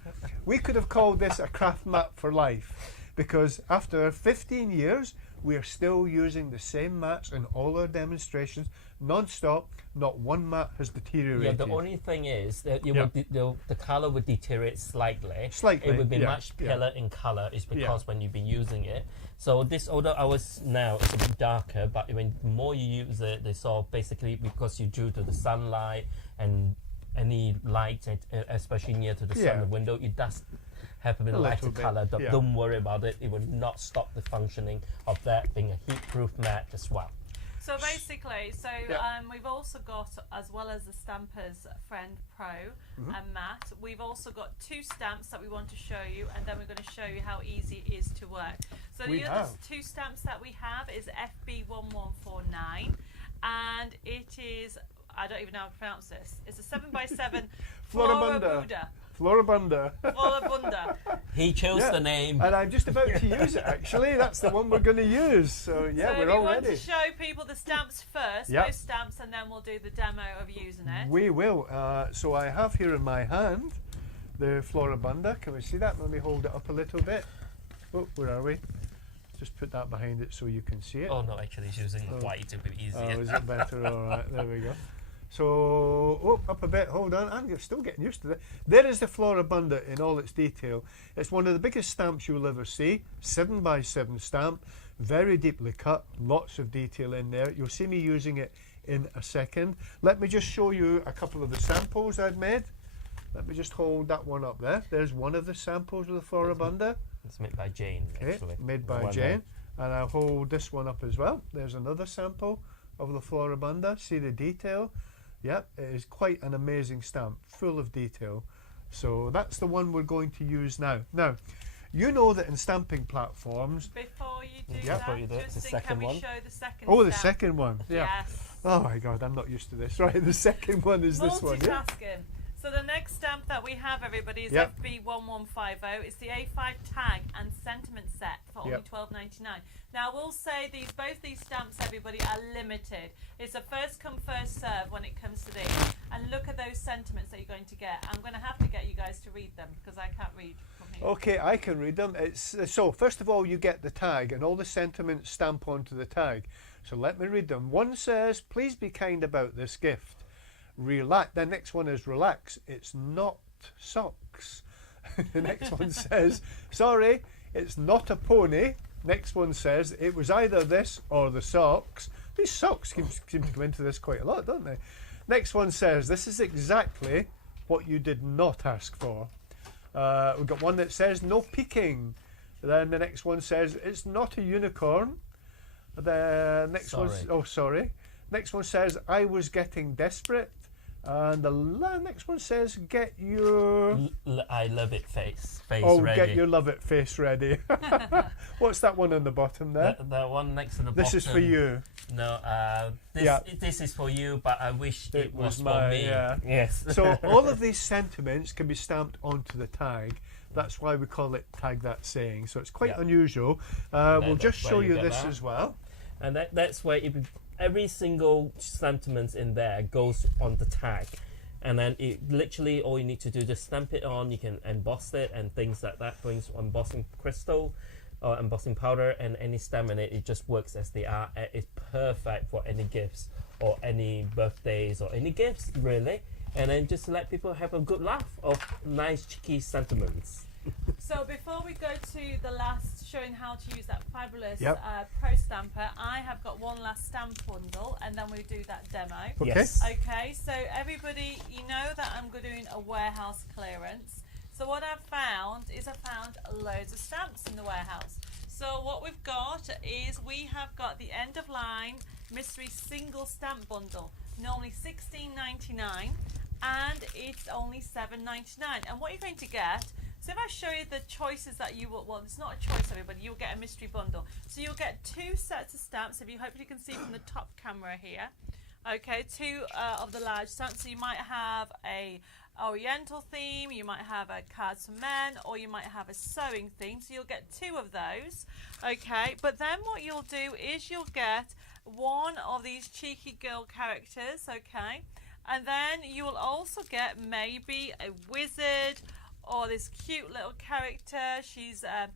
we could have called this a craft mat for life, because after 15 years we are still using the same mats in all our demonstrations non-stop. Not one mat has deteriorated. Yeah, the only thing is that the color would deteriorate slightly. It would be much paler in color, is because when you've been using it. So this, although ours now is a bit darker, but when more you use it, they sort of basically, because you due to the sunlight and any light, especially near to the sun, the window, it does have a bit of lighter color. Don't worry about it. It will not stop the functioning of that being a heat-proof mat as well. So basically, we've also got, as well as the Stampers Friend Pro and Matt, we've also got 2 stamps that we want to show you, and then we're going to show you how easy it is to work. So the other 2 stamps that we have is FB1149, and it is, I don't even know how to pronounce this. It's a 7x7 Floribunda. Floribunda. He chose the name. And I'm just about to use it, actually. That's the one we're going to use. So, yeah, we're all ready. We want to show people the stamps first, both stamps, and then we'll do the demo of using it. We will. So I have here in my hand the Floribunda. Can we see that? Let me hold it up a little bit. Oh, where are we? Just put that behind it so you can see it. Oh, no, actually, it's using white to be easier. Oh, is it better? All right, there we go. So, up a bit, hold on, I'm still getting used to that. There is the Floribunda in all its detail. It's one of the biggest stamps you'll ever see, 7x7 stamp, very deeply cut, lots of detail in there. You'll see me using it in a second. Let me just show you a couple of the samples I've made. Let me just hold that one up there. There's one of the samples of the Floribunda. It's made by Jane, actually. Made by Jane. And I'll hold this one up as well. There's another sample of the Floribunda. See the detail? Yep, it is quite an amazing stamp, full of detail. So that's the one we're going to use now. Now, you know that in stamping platforms... Before you do can we show the second Oh, stamp? the second one. Yeah. Yes. Oh my God, I'm not used to this. Right, the second one is this one. Yeah? Multitasking. So the next stamp that we have, everybody, is FB1150. It's the A5 tag and sentiment set for only $12.99. Now, we'll say both these stamps, everybody, are limited. It's a first come, first serve when it comes to these. And look at those sentiments that you're going to get. I'm going to have to get you guys to read them because I can't read from here. Okay, I can read them. So, first of all, you get the tag and all the sentiments stamp onto the tag. So let me read them. One says, please be kind about this gift. Relax. The next one is relax. It's not socks. The next one says, sorry, it's not a pony. Next one says, it was either this or the socks. These socks seem to come into this quite a lot, don't they? Next one says, this is exactly what you did not ask for. We've got one that says, no peeking. Then the next one says, it's not a unicorn. The next one, oh, sorry. Next one says, I was getting desperate. And the next one says, get your... I love it face ready. Get your love it face ready. What's that one on the bottom there? The one next to the this bottom. This is for you. No, this is for you, but I wish it was for me. Yeah. Yes. So all of these sentiments can be stamped onto the tag. That's why we call it Tag That Saying. So it's quite unusual. We'll just show you this as well. And that's where every single sentiment in there goes on the tag, and then it literally all you need to do is just stamp it on. You can emboss it and things like that, things embossing crystal or embossing powder, and any stamp in it, it just works as they are. It's perfect for any gifts or any birthdays or any gifts really, and then just let people have a good laugh of nice cheeky sentiments. So before we go to the last, showing how to use that fabulous Pro Stamper, I have got one last stamp bundle, and then we do that demo. Okay. Yes. Okay, so everybody, you know that I'm doing a warehouse clearance. So what I've found is I found loads of stamps in the warehouse. So what we've got is we have got the end of line mystery single stamp bundle, normally $16.99, and it's only $7.99. And what you're going to get, so if I show you the choices that you will, well, it's not a choice, everybody, you'll get a mystery bundle. So you'll get 2 sets of stamps, if you hopefully can see from the top camera here. Okay, 2 of the large stamps. So you might have a Oriental theme, you might have a cards for men, or you might have a sewing theme. So you'll get 2 of those. Okay, but then what you'll do is you'll get one of these cheeky girl characters. Okay, and then you will also get maybe a wizard, or this cute little character. She's a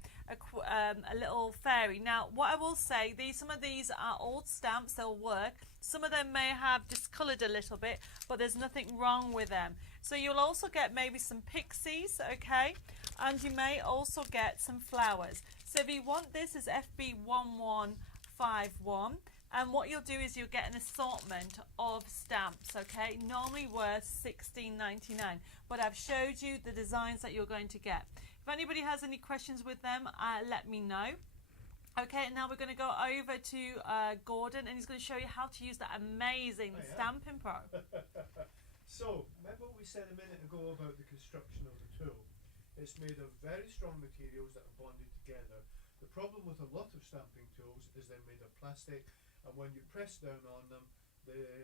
little fairy. Now, what I will say, some of these are old stamps, they'll work. Some of them may have discoloured a little bit, but there's nothing wrong with them. So you'll also get maybe some pixies, okay? And you may also get some flowers. So if you want this, is FB1151. And what you'll do is you'll get an assortment of stamps, okay? Normally worth $16.99, but I've showed you the designs that you're going to get. If anybody has any questions with them, let me know. Okay, and now we're going to go over to Gordon, and he's going to show you how to use that amazing Stampin' Pro. So, remember what we said a minute ago about the construction of the tool? It's made of very strong materials that are bonded together. The problem with a lot of stamping tools is they're made of plastic, and when you press down on them,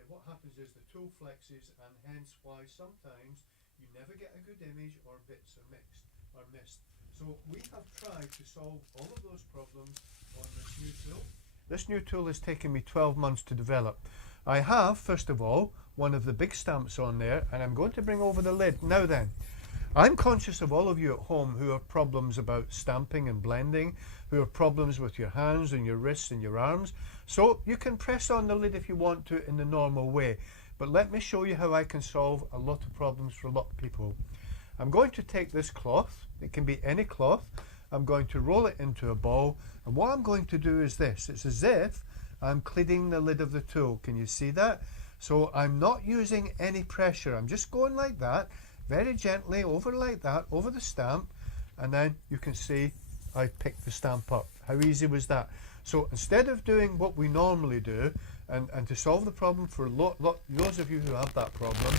what happens is the tool flexes, and hence why sometimes you never get a good image or bits are missed. So we have tried to solve all of those problems on this new tool. This new tool has taken me 12 months to develop. I have, first of all, one of the big stamps on there, and I'm going to bring over the lid. Now then, I'm conscious of all of you at home who have problems about stamping and blending, who have problems with your hands and your wrists and your arms. So you can press on the lid if you want to in the normal way. But let me show you how I can solve a lot of problems for a lot of people. I'm going to take this cloth, it can be any cloth, I'm going to roll it into a ball, and what I'm going to do is this. It's as if I'm cleaning the lid of the tool. Can you see that? So I'm not using any pressure. I'm just going like that, very gently over like that, over the stamp, and then you can see I picked the stamp up. How easy was that? So instead of doing what we normally do, and to solve the problem for those of you who have that problem,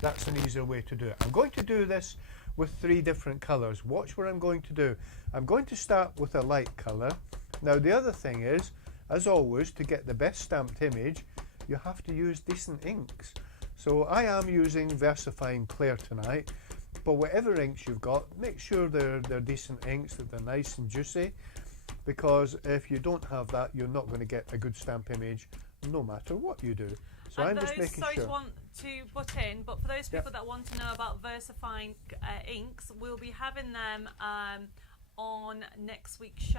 that's an easier way to do it. I'm going to do this with 3 different colours. Watch what I'm going to do. I'm going to start with a light colour. Now the other thing is, as always, to get the best stamped image, you have to use decent inks. So I am using VersaFine Clear tonight, but whatever inks you've got, make sure they're decent inks, that they're nice and juicy, because if you don't have that, you're not going to get a good stamp image no matter what you do. So and I'm just making sorry sure. to want to butt in, but for those people that want to know about VersaFine inks, we'll be having them on next week's show.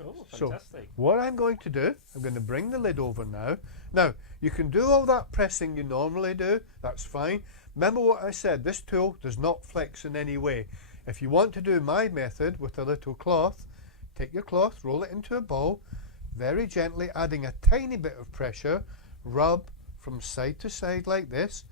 Oh, fantastic. So what I'm going to do, I'm going to bring the lid over now. Now, you can do all that pressing you normally do, that's fine. Remember what I said, this tool does not flex in any way. If you want to do my method with a little cloth, take your cloth, roll it into a ball, very gently adding a tiny bit of pressure, rub from side to side like this,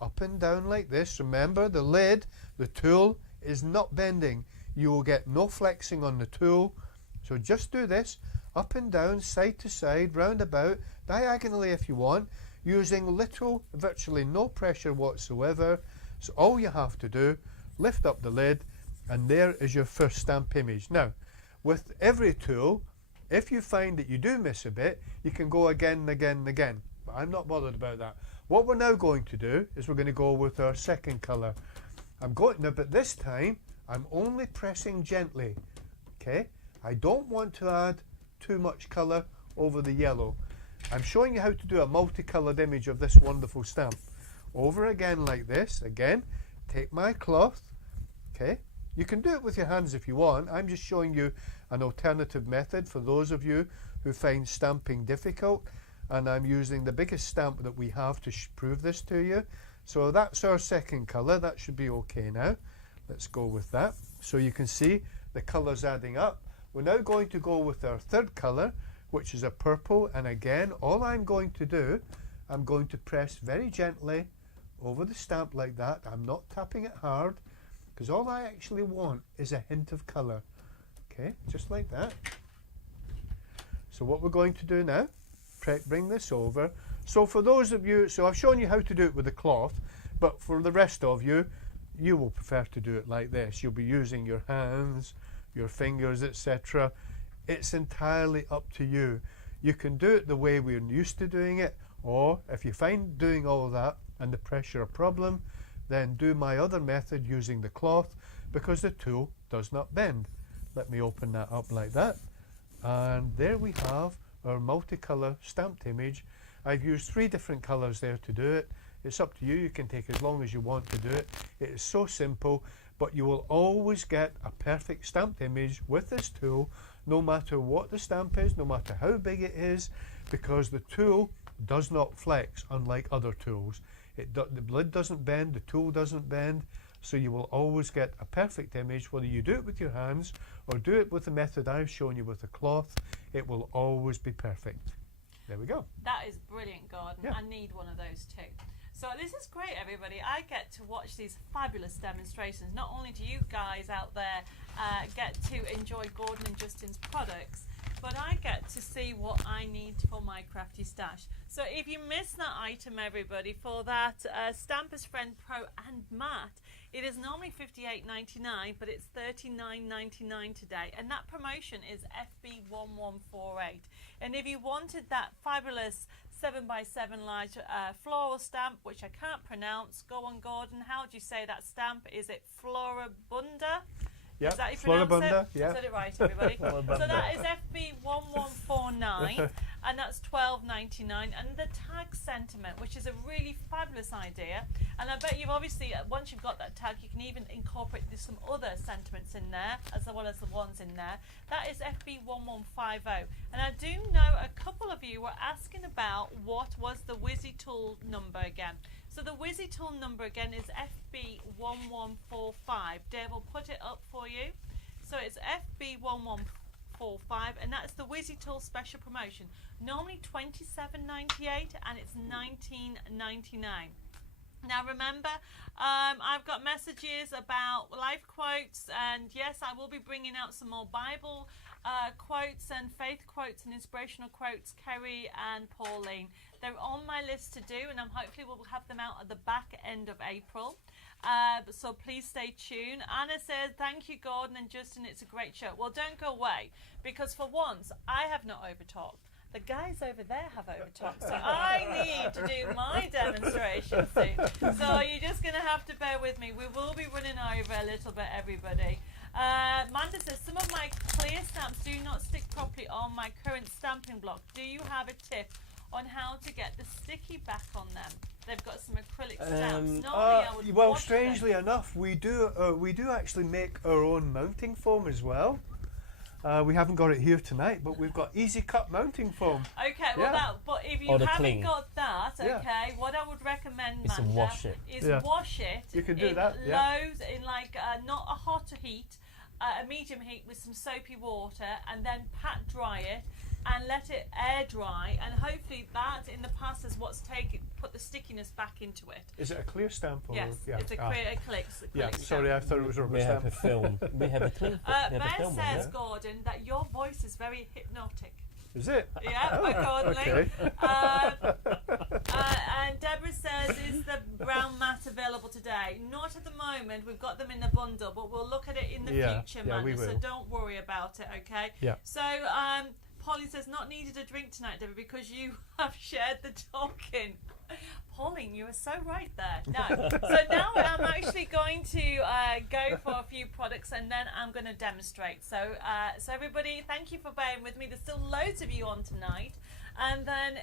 up and down like this. Remember, the lid, the tool is not bending. You will get no flexing on the tool. So just do this, up and down, side to side, round about, diagonally if you want, using virtually no pressure whatsoever. So all you have to do, lift up the lid, and there is your first stamp image. Now, with every tool, if you find that you do miss a bit, you can go again and again and again. But I'm not bothered about that. What we're now going to do is we're going to go with our second colour. But this time, I'm only pressing gently, okay? I don't want to add too much colour over the yellow. I'm showing you how to do a multicoloured image of this wonderful stamp. Over again like this, again, take my cloth, okay? You can do it with your hands if you want. I'm just showing you an alternative method for those of you who find stamping difficult, and I'm using the biggest stamp that we have to prove this to you. So that's our second colour. That should be okay now. Let's go with that. So you can see the colours adding up. We're now going to go with our third colour, which is a purple, and again, all I'm going to do, I'm going to press very gently over the stamp like that. I'm not tapping it hard, because all I actually want is a hint of colour. Okay, just like that. So what we're going to do now, bring this over. So for those of you, so I've shown you how to do it with the cloth, but for the rest of you, you will prefer to do it like this. You'll be using your hands, your fingers, etc. It's entirely up to you. You can do it the way we're used to doing it, or if you find doing all that and the pressure a problem, then do my other method using the cloth, because the tool does not bend. Let me open that up like that, and there we have our multicolour stamped image. I've used 3 different colours there to do it. It's up to you. You can take as long as you want to do it. It is so simple, but you will always get a perfect stamped image with this tool, no matter what the stamp is, no matter how big it is, because the tool does not flex, unlike other tools. The lid doesn't bend, the tool doesn't bend, so you will always get a perfect image. Whether you do it with your hands or do it with the method I've shown you with the cloth, it will always be perfect. There we go. That is brilliant, Gordon. Yeah. I need one of those too. So this is great, everybody. I get to watch these fabulous demonstrations. Not only do you guys out there get to enjoy Gordon and Justin's products, but I get to see what I need for my crafty stash. So if you missed that item, everybody, for that Stampers Friend Pro and Matte, it is normally $58.99, but it's $39.99 today. And that promotion is FB1148. And if you wanted that fabulous 7x7 large floral stamp, which I can't pronounce, go on, Gordon. How do you say that stamp? Is it Floribunda? Yeah, Is that you pronounce Floribunda, it? yeah. I said it right, everybody. So that is FB1149, and that's $12.99. And the tag sentiment, which is a really fabulous idea. And I bet you've obviously, once you've got that tag, you can even incorporate some other sentiments in there, as well as the ones in there. That is FB1150. And I do know a couple of you were asking about what was the Wizzy tool number again. So the Wizzy tool number again is FB1145. Dave will put it up for you. So it's FB1145, and that's the Wizzy tool special promotion. Normally $27.98, and it's $19.99. Now remember, I've got messages about life quotes, and yes, I will be bringing out some more Bible quotes and faith quotes and inspirational quotes, Kerry and Pauline. They're on my list to do, and I'm hopefully we'll have them out at the back end of April. So please stay tuned. Anna says, thank you, Gordon and Justin. It's a great show. Well, don't go away, because for once, I have not overtalked. The guys over there have overtalked, so I need to do my demonstration soon. So you're just going to have to bear with me. We will be running over a little bit, everybody. Manda says, some of my clear stamps do not stick properly on my current stamping block. Do you have a tip on how to get the sticky back on them? They've got some acrylic stamps. Well, strangely enough, we do actually make our own mounting foam as well. We haven't got it here tonight, but we've got easy cut mounting foam. Okay, well, but if you haven't got that, okay, what I would recommend, Manda, is wash it. You can do in that. Lows, in like not a hot heat, a medium heat with some soapy water, and then pat dry it and let it air dry, and hopefully that in the past is what's put the stickiness back into it. Is it a clear stamp? Or yes, it's a clear acrylic stamp. Sorry, I thought it was a rubber stamp. We have a film. We have a clear Bear says, Gordon, that your voice is very hypnotic. Is it? Yeah, accordingly. Okay. And Deborah says, is the brown mat available today? Not at the moment. We've got them in a bundle, but we'll look at it in the future, Amanda. So don't worry about it, okay? Yeah. So, Pauline says, not needed a drink tonight, Deborah, because you have shared the talking. Pauline, you are so right there. No. So now I'm actually going to go for a few products, and then I'm going to demonstrate. So, so everybody, thank you for bearing with me. There's still loads of you on tonight. And then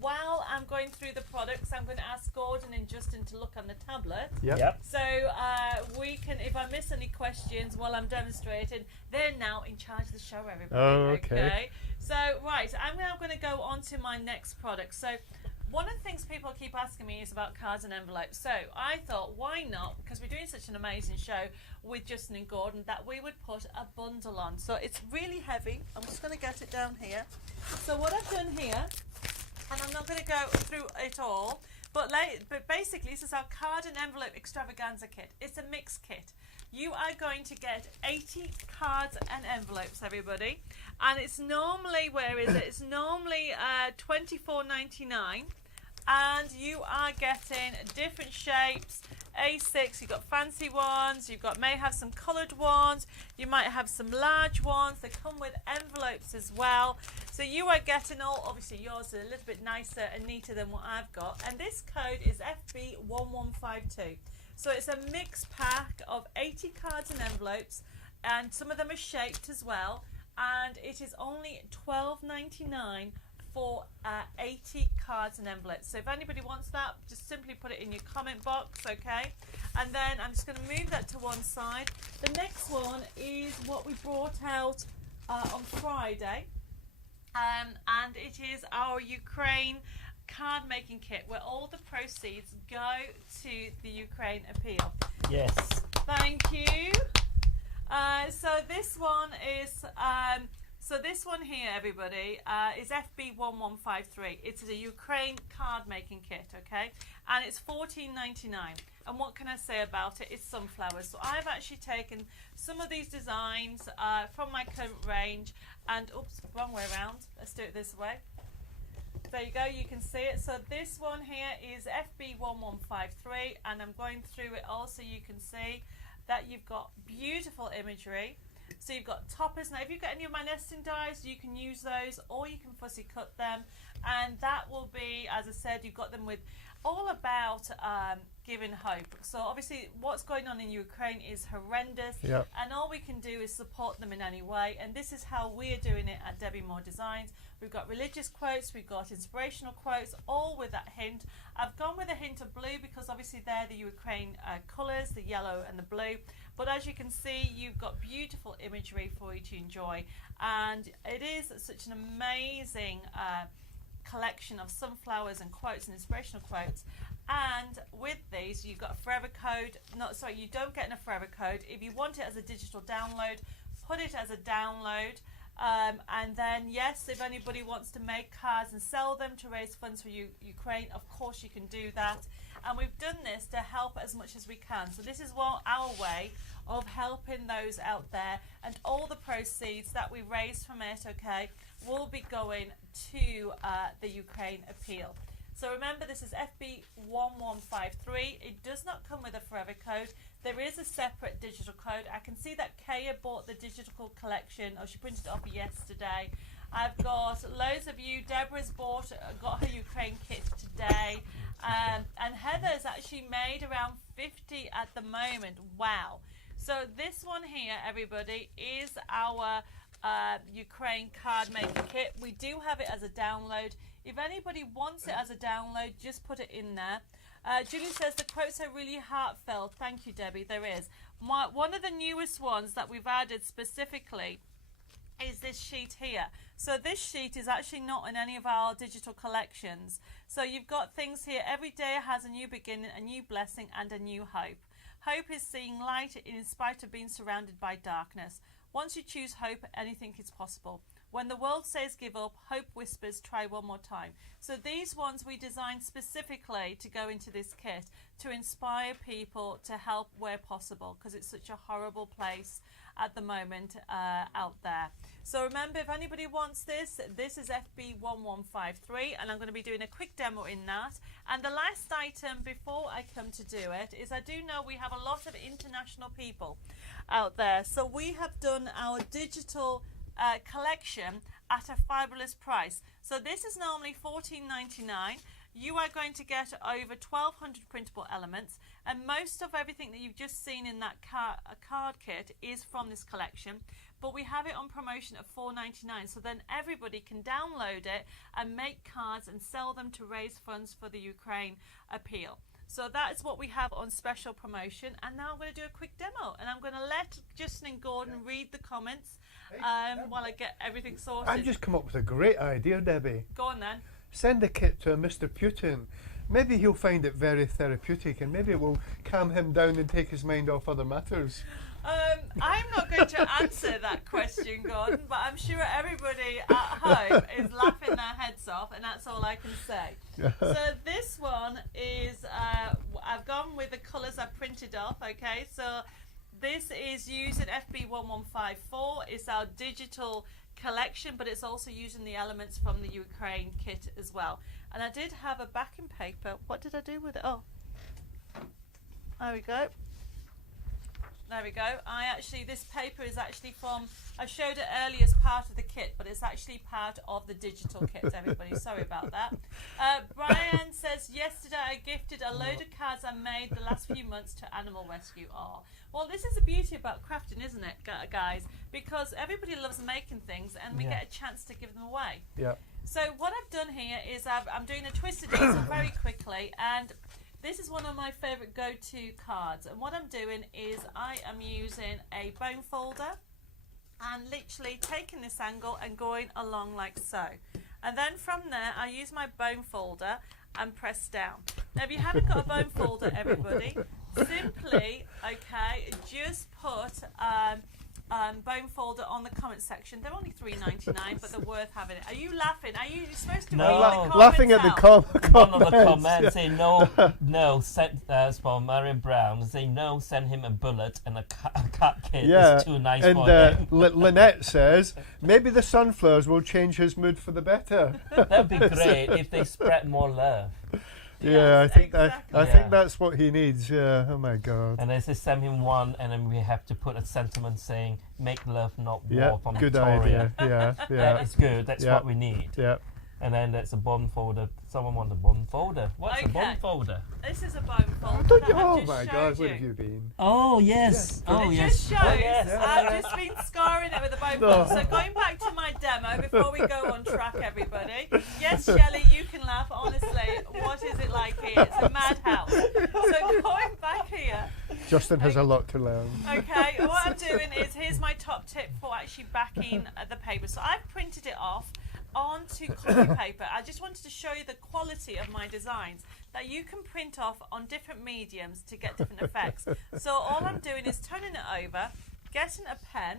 while I'm going through the products, I'm going to ask Gordon and Justin to look on the tablet. Yep. So we can, if I miss any questions while I'm demonstrating, they're now in charge of the show, everybody. Oh, okay. So, right, I'm now going to go on to my next product. So one of the things people keep asking me is about cards and envelopes. So I thought, why not, because we're doing such an amazing show with Justin and Gordon, that we would put a bundle on. So it's really heavy. I'm just going to get it down here. So what I've done here, and I'm not going to go through it all, but basically this is our card and envelope extravaganza kit. It's a mix kit. You are going to get 80 cards and envelopes, everybody. And it's normally, where is it? It's normally $24.99. And you are getting different shapes, A6, you've got fancy ones, may have some coloured ones, you might have some large ones. They come with envelopes as well. So you are getting all, obviously yours are a little bit nicer and neater than what I've got. And this code is FB1152. So it's a mixed pack of 80 cards and envelopes, and some of them are shaped as well. And it is only $12.99 for 80 cards and envelopes. So if anybody wants that, just simply put it in your comment box, okay? And then I'm just going to move that to one side. The next one is what we brought out on Friday, and it is our Ukraine card making kit, where all the proceeds go to the Ukraine appeal. Yes. Thank you. So this one is So this one here, everybody, is FB1153. It's a Ukraine card making kit, okay? And it's $14.99. And what can I say about it? It's sunflowers. So I've actually taken some of these designs from my current range and, oops, wrong way around. Let's do it this way. There you go, you can see it. So this one here is FB1153, and I'm going through it all so you can see that you've got beautiful imagery. So you've got toppers. Now if you've got any of my nesting dies, you can use those, or you can fussy cut them, and that will be, as I said, you've got them with all about giving hope. So obviously what's going on in Ukraine is horrendous, and all we can do is support them in any way, and this is how we're doing it at Debbie Moore Designs. We've got religious quotes, we've got inspirational quotes, all with that hint. I've gone with a hint of blue because obviously they're the Ukraine colours, the yellow and the blue. But as you can see, you've got beautiful imagery for you to enjoy, and it is such an amazing collection of sunflowers and quotes and inspirational quotes. And with these, you've got a forever code. You don't get a forever code. If you want it as a digital download, put it as a download. And then yes, if anybody wants to make cards and sell them to raise funds for Ukraine, of course you can do that. And we've done this to help as much as we can. So this is our way of helping those out there, and all the proceeds that we raise from it, okay, will be going to the Ukraine appeal. So remember, this is FB1153. It does not come with a forever code. There is a separate digital code. I can see that Kaya bought the digital collection, or she printed it off yesterday. I've got loads of you. Deborah's got her Ukraine kit today. And Heather's actually made around 50 at the moment. Wow. So this one here, everybody, is our Ukraine card making kit. We do have it as a download. If anybody wants it as a download, just put it in there. Julie says the quotes are really heartfelt. Thank you, Debbie. There is. One of the newest ones that we've added specifically is this sheet here. So this sheet is actually not in any of our digital collections. So you've got things here. Every day has a new beginning, a new blessing, and a new hope. Hope is seeing light in spite of being surrounded by darkness. Once you choose hope, anything is possible. When the world says give up, hope whispers, try one more time. So these ones we designed specifically to go into this kit to inspire people to help where possible, because it's such a horrible place at the moment out there. So remember, if anybody wants this, this is FB1153, and I'm going to be doing a quick demo in that. And the last item before I come to do it is, I do know we have a lot of international people out there. So we have done our digital collection at a fabulous price. So this is normally $14.99. You are going to get over 1,200 printable elements, and most of everything that you've just seen in that card kit is from this collection, but we have it on promotion at $4.99, so then everybody can download it and make cards and sell them to raise funds for the Ukraine appeal. So that is what we have on special promotion. And now I'm going to do a quick demo, and I'm going to let Justin and Gordon read the comments while I get everything sorted. I've just come up with a great idea, Debbie. Go on then. Send a kit to a Mr. Putin. Maybe he'll find it very therapeutic, and maybe it will calm him down and take his mind off other matters. I'm not going to answer that question, Gordon, but I'm sure everybody at home is laughing their heads off, and that's all I can say. So this one is, I've gone with the colours I printed off, okay? So this is using FB1154. It's our digital collection, but it's also using the elements from the Ukraine kit as well. And I did have a backing paper. What did I do with it? Oh, there we go. There we go. This paper is actually from, I showed it earlier as part of the kit, but it's actually part of the digital kit, everybody. Sorry about that. Brian says, yesterday I gifted a load of cards I made the last few months to Animal Rescue. Oh, well, this is the beauty about crafting, isn't it, guys? Because everybody loves making things, and we get a chance to give them away. Yeah. So what I've done here is I'm doing a twisted easel very quickly, and this is one of my favourite go-to cards, and what I'm doing is I am using a bone folder and literally taking this angle and going along like so. And then from there I use my bone folder and press down. Now if you haven't got a bone folder, everybody, simply, okay, just put bone folder on the comment section. They're only $3.99, but they're worth having it. Are you laughing? Are you supposed to No. read the comments Laughing at the out? One of the comments. comments say no, send from Marion Brown. Say no, send him a bullet and a cat kid. Yeah, It's too nice and for him. Lynette says maybe the sunflowers will change his mood for the better. That'd be great if they spread more love. Yeah, I Yes, think exactly. I Yeah. think that's what he needs. Yeah. Oh my God. And they say send him one, and then we have to put a sentiment saying "Make love, not Yeah. war" from Good Victoria. idea. Yeah. That Yeah. is good. That's Yeah. what we need. Yeah. And then that's a bond folder. Someone wants a bond folder. What's a Okay. bond folder? This is a bone folder. Don't that you, I've oh just my showed God, where have you been? Oh yes. Yeah. Oh It yes. just shows Oh, yes. I've just been scarring it with a bone No. folder. So going back to my demo before we go on track, everybody. Yes, Shelley, you can laugh. Honestly, what is it like here? It's a madhouse. So going back here. Justin has a lot to learn. Okay, what I'm doing is here's my top tip for actually backing the paper. So I've printed it off onto copy paper. I just wanted to show you the quality of my designs that you can print off on different mediums to get different effects. So all I'm doing is turning it over, getting a pen.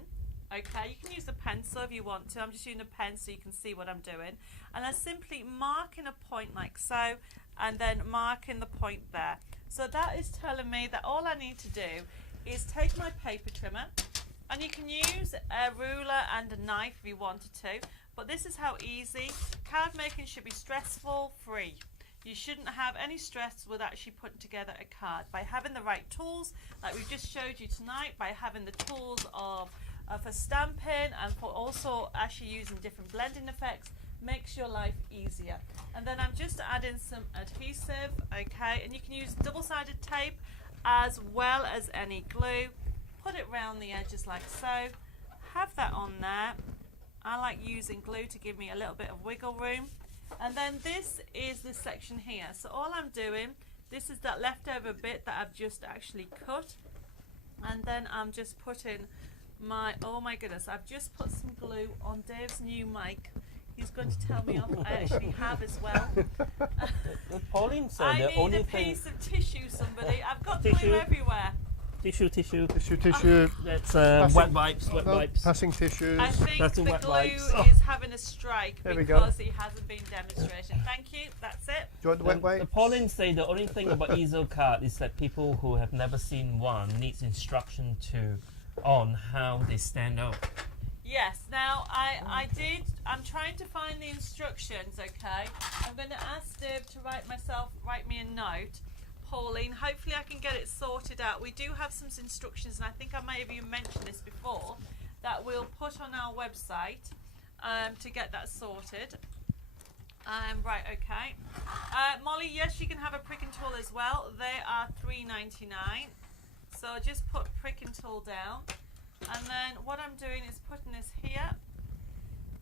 Okay, you can use a pencil if you want to. I'm just using a pen so you can see what I'm doing. And I'm simply marking a point like so, and then marking the point there. So that is telling me that all I need to do is take my paper trimmer, and you can use a ruler and a knife if you wanted to, but this is how easy. Card making should be stressful free. You shouldn't have any stress with actually putting together a card. By having the right tools, like we've just showed you tonight, by having the tools of for stamping and for also actually using different blending effects, makes your life easier. And then I'm just adding some adhesive, okay, and you can use double-sided tape as well as any glue. Put it round the edges like so. Have that on there. I like using glue to give me a little bit of wiggle room. And then this is this section here. So all I'm doing, this is that leftover bit that I've just actually cut. And then I'm just putting my, oh my goodness, I've just put some glue on Dave's new mic. He's going to tell me off. I actually have as well. Pauline said I the need only a thing. piece of tissue, somebody. I've got Tissue. glue everywhere. Tissue. Tissue. That's Passing- wet wipes. Wet No, wipes. passing tissues. I think That's the a wet glue wipes. is having a strike There we go. because he hasn't been demonstrating. Thank you. That's it. Do you want the wet wipes? Pauline say the only thing about easel card is that people who have never seen one needs instruction on how they stand up. Yes. Now I'm trying to find the instructions. Okay. I'm going to ask Dave to write me a note. Pauline, hopefully I can get it sorted out. We do have some instructions, and I think I may have even mentioned this before, that we'll put on our website to get that sorted. Right, okay. Molly, yes, you can have a pricking tool as well. They are $3.99. So just put pricking tool down. And then what I'm doing is putting this here.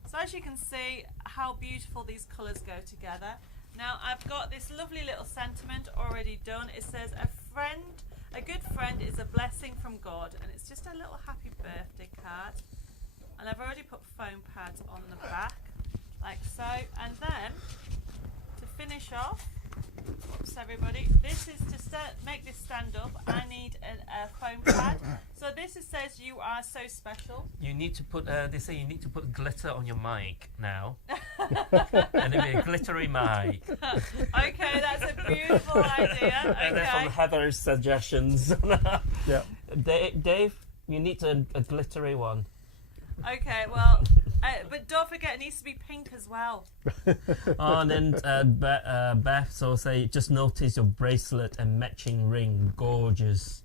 So as you can see how beautiful these colours go together. Now I've got this lovely little sentiment already done. It says a good friend is a blessing from God, and it's just a little happy birthday card. And I've already put foam pads on the back, like so. And then to finish off, oops everybody, this is to make this stand up. I need a foam pad. So this says you are so special. You need to put. They say you need to put glitter on your mic now, and it'll be a glittery mic. Okay, that's a beautiful idea. And that's from Okay. Heather's suggestions. Yeah. Dave, you need a glittery one. Okay, well, but don't forget, it needs to be pink as well. Oh, and then Beth so say just notice your bracelet and matching ring, gorgeous.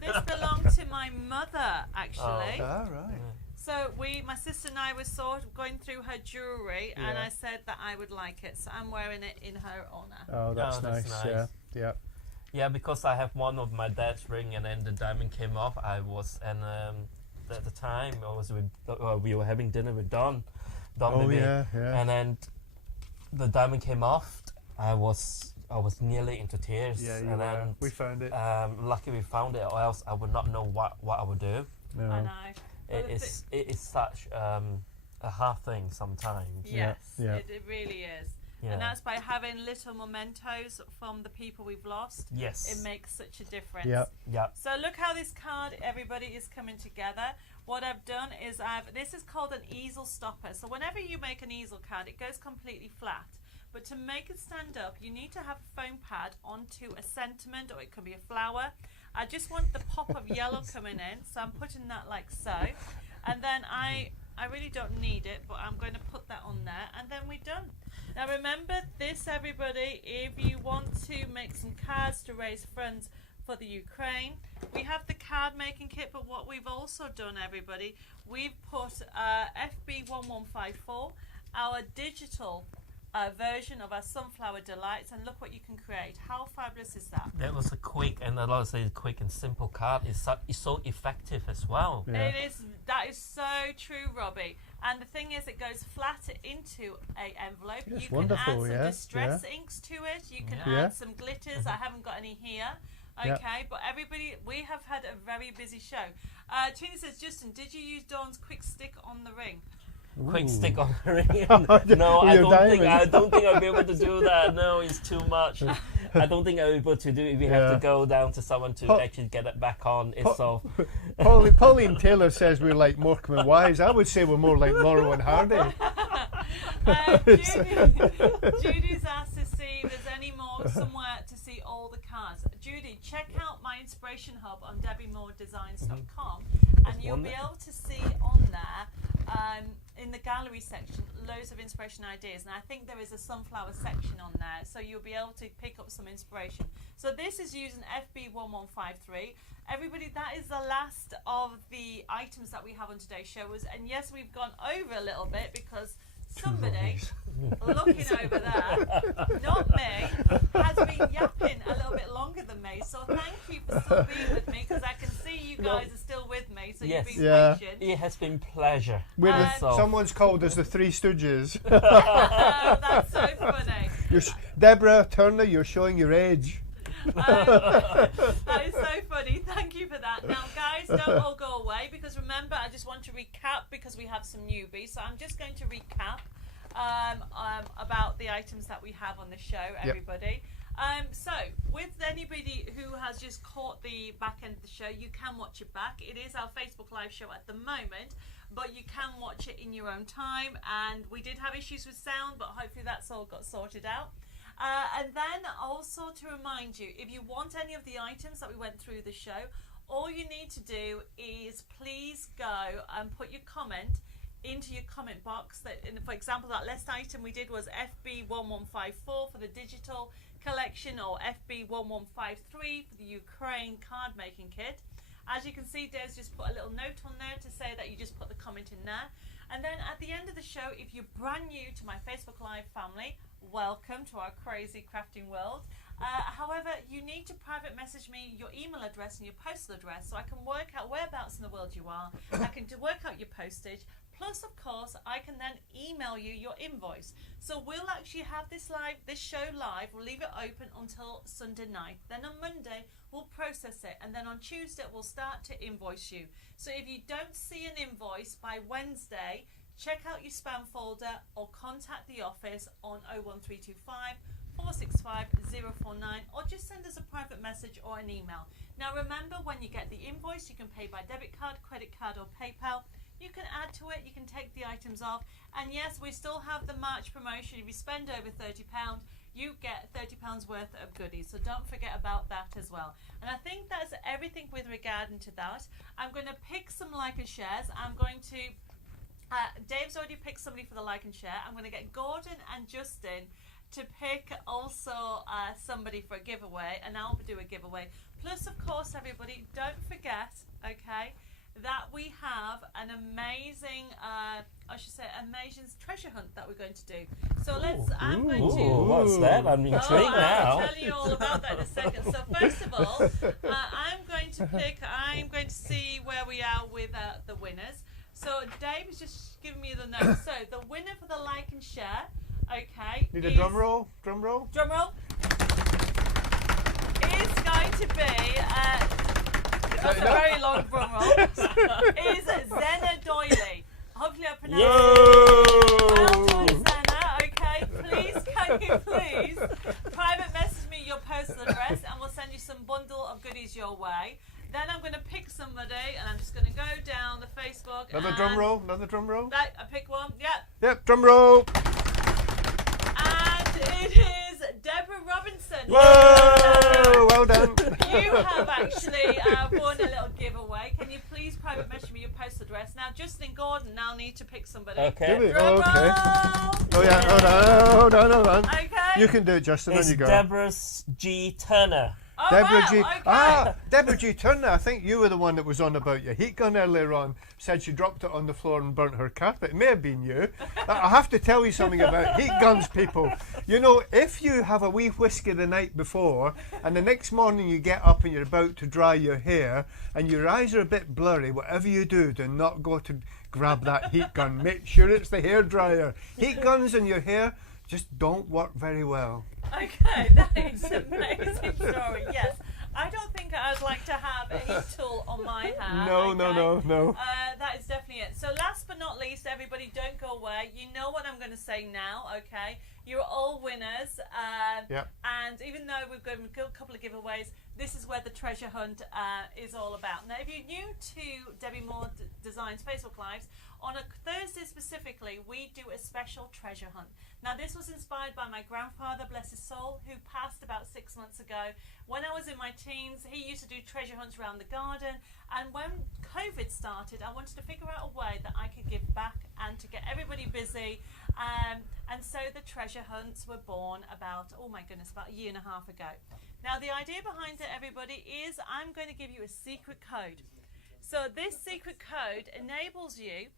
This belonged to my mother, actually. All right. So my sister and I were sort of going through her jewellery, and Yeah. I said that I would like it, so I'm wearing it in her honour. Oh, that's nice. Yeah. Yeah. Yeah, because I have one of my dad's ring, and then the diamond came off. At the time we were having dinner with Don Oh, maybe, yeah. Yeah. and then the diamond came off. I was nearly into tears. Yeah, you and were. then We found it. lucky we found it, or else I would not know what I would do. No. I know. It is such a hard thing sometimes. Yes, Yeah. It really is. And that's by having little mementos from the people we've lost. Yes. It makes such a difference. Yep. So look how this card, everybody, is coming together. What I've done is this is called an easel stopper. So whenever you make an easel card, it goes completely flat. But to make it stand up, you need to have a foam pad onto a sentiment, or it can be a flower. I just want the pop of yellow coming in, so I'm putting that like so. And then I really don't need it, but I'm going to put that on there, and then we're done. Now remember this, everybody, if you want to make some cards to raise funds for the Ukraine, we have the card making kit, but what we've also done, everybody, we've put FB1154, our digital version of our Sunflower Delights, and look what you can create. How fabulous is that? That was a quick and quick and simple card. It's so effective as well. It is. That is so true, Robbie. And the thing is, it goes flat into a envelope. It's you can wonderful, add some distress inks to it. You can add some glitters. I haven't got any here. Okay, but everybody, we have had a very busy show. Tina says, Justin, did you use Dawn's quick stick on the ring? Quick stick on the ring. No, I don't think I'll be able to do that. No, it's too much. I don't think I'll be able to do it if you have to go down to someone to actually get it back on. It's so. Pauline Taylor says we're like Morecambe and Wise. I would say we're more like Morrow and Hardy. Judy's asked to see if there's any more somewhere to see all the cards. Judy, check out my inspiration hub on debbiemoredesigns.com, and you'll be able to see on there in the gallery section loads of inspiration ideas, and I think there is a sunflower section on there, so you'll be able to pick up some inspiration. So this is using FB1153. Everybody, that is the last of the items that we have on today's show. And yes, we've gone over a little bit because somebody looking over there, not me, has been yapping a little bit longer than me. So thank you for still being with me, because I can see you guys are still with me. So you've been patient. It has been pleasure. Someone's called us the Three Stooges. That's so funny. Deborah Turner, you're showing your age. That is so funny. Thank you for that. Now, guys, don't all go away, because remember, I just want to recap, because we have some newbies. So I'm just going to recap about the items that we have on the show, everybody. So with anybody who has just caught the back end of the show, you can watch it back. It is our Facebook Live show at the moment, but you can watch it in your own time. And we did have issues with sound, but hopefully that's all got sorted out. And then also to remind you, if you want any of the items that we went through the show, all you need to do is please go and put your comment into your comment box. For example, that last item we did was FB1154 for the digital collection, or FB1153 for the Ukraine card making kit. As you can see, Dave's just put a little note on there to say that you just put the comment in there. And then at the end of the show, if you're brand new to my Facebook Live family, welcome to our crazy crafting world. However, you need to private message me your email address and your postal address, so I can work out whereabouts in the world you are. I can work out your postage. Plus, of course, I can then email you your invoice. So we'll actually have this show live. We'll leave it open until Sunday night. Then on Monday, we'll process it. And then on Tuesday, we'll start to invoice you. So if you don't see an invoice by Wednesday, check out your spam folder or contact the office on 01325 465 049, or just send us a private message or an email. Now remember, when you get the invoice, you can pay by debit card, credit card or PayPal. You can add to it, you can take the items off, and yes, we still have the March promotion. If you spend over £30, you get £30 worth of goodies, so don't forget about that as well. And I think that's everything with regard to that. I'm going to pick some like and shares. I'm going to Dave's already picked somebody for the like and share. I'm going to get Gordon and Justin to pick also somebody for a giveaway, and I'll do a giveaway. Plus, of course, everybody, don't forget, okay, that we have an amazing, amazing treasure hunt that we're going to do. So I'm going to... What's that? I'm intrigued now. I'll tell you all about that in a second. So first of all, I'm going to see where we are with the winners. So Dave is just giving me the notes. So the winner for the like and share, okay. Need a drum roll? Drum roll? Drum roll. Is going to be, that's a very long drum roll, is Zena Doyley. Hopefully I pronounced it. Well done, Zena. Okay, please can you please private message me your postal address and we'll send you some bundle of goodies your way. Then I'm going to pick somebody and I'm just going to go down the Facebook. Another drum roll. Another drum roll. Right, I pick one. Yep. Yep. Drum roll. And it is Deborah Robinson. Whoa! Well done. You have actually won a little giveaway. Can you please private message me your postal address? Now, Justin and Gordon now need to pick somebody. Okay. Do we? Drum Oh, okay. roll. Oh yeah. Hold on. Okay. You can do it, Justin. It's On you go. Deborah G. Turner. Oh, Deborah wow, G. okay. Deborah G. Turner. I think you were the one that was on about your heat gun earlier on. Said she dropped it on the floor and burnt her carpet. It may have been you. I have to tell you something about heat guns, people. You know, if you have a wee whiskey the night before and the next morning you get up and you're about to dry your hair and your eyes are a bit blurry, whatever you do not go to grab that heat gun. Make sure it's the hairdryer. Heat guns in your hair just don't work very well. Okay, that is an amazing story. Yes, I don't think I'd like to have a heat tool on my hair. No. That is definitely it. So last but not least, everybody, don't go away. You know what I'm going to say now, okay? You're all winners. Yep. And even though we've got a couple of giveaways, this is where the treasure hunt is all about. Now, if you're new to Debbie Moore Designs Facebook Lives, on a Thursday specifically, we do a special treasure hunt. Now, this was inspired by my grandfather, bless his soul, who passed about 6 months ago. When I was in my teens, he used to do treasure hunts around the garden. And when COVID started, I wanted to figure out a way that I could give back and to get everybody busy. And so the treasure hunts were born about, oh my goodness, about a year and a half ago. Now, the idea behind it, everybody, is I'm going to give you a secret code. So this secret code enables you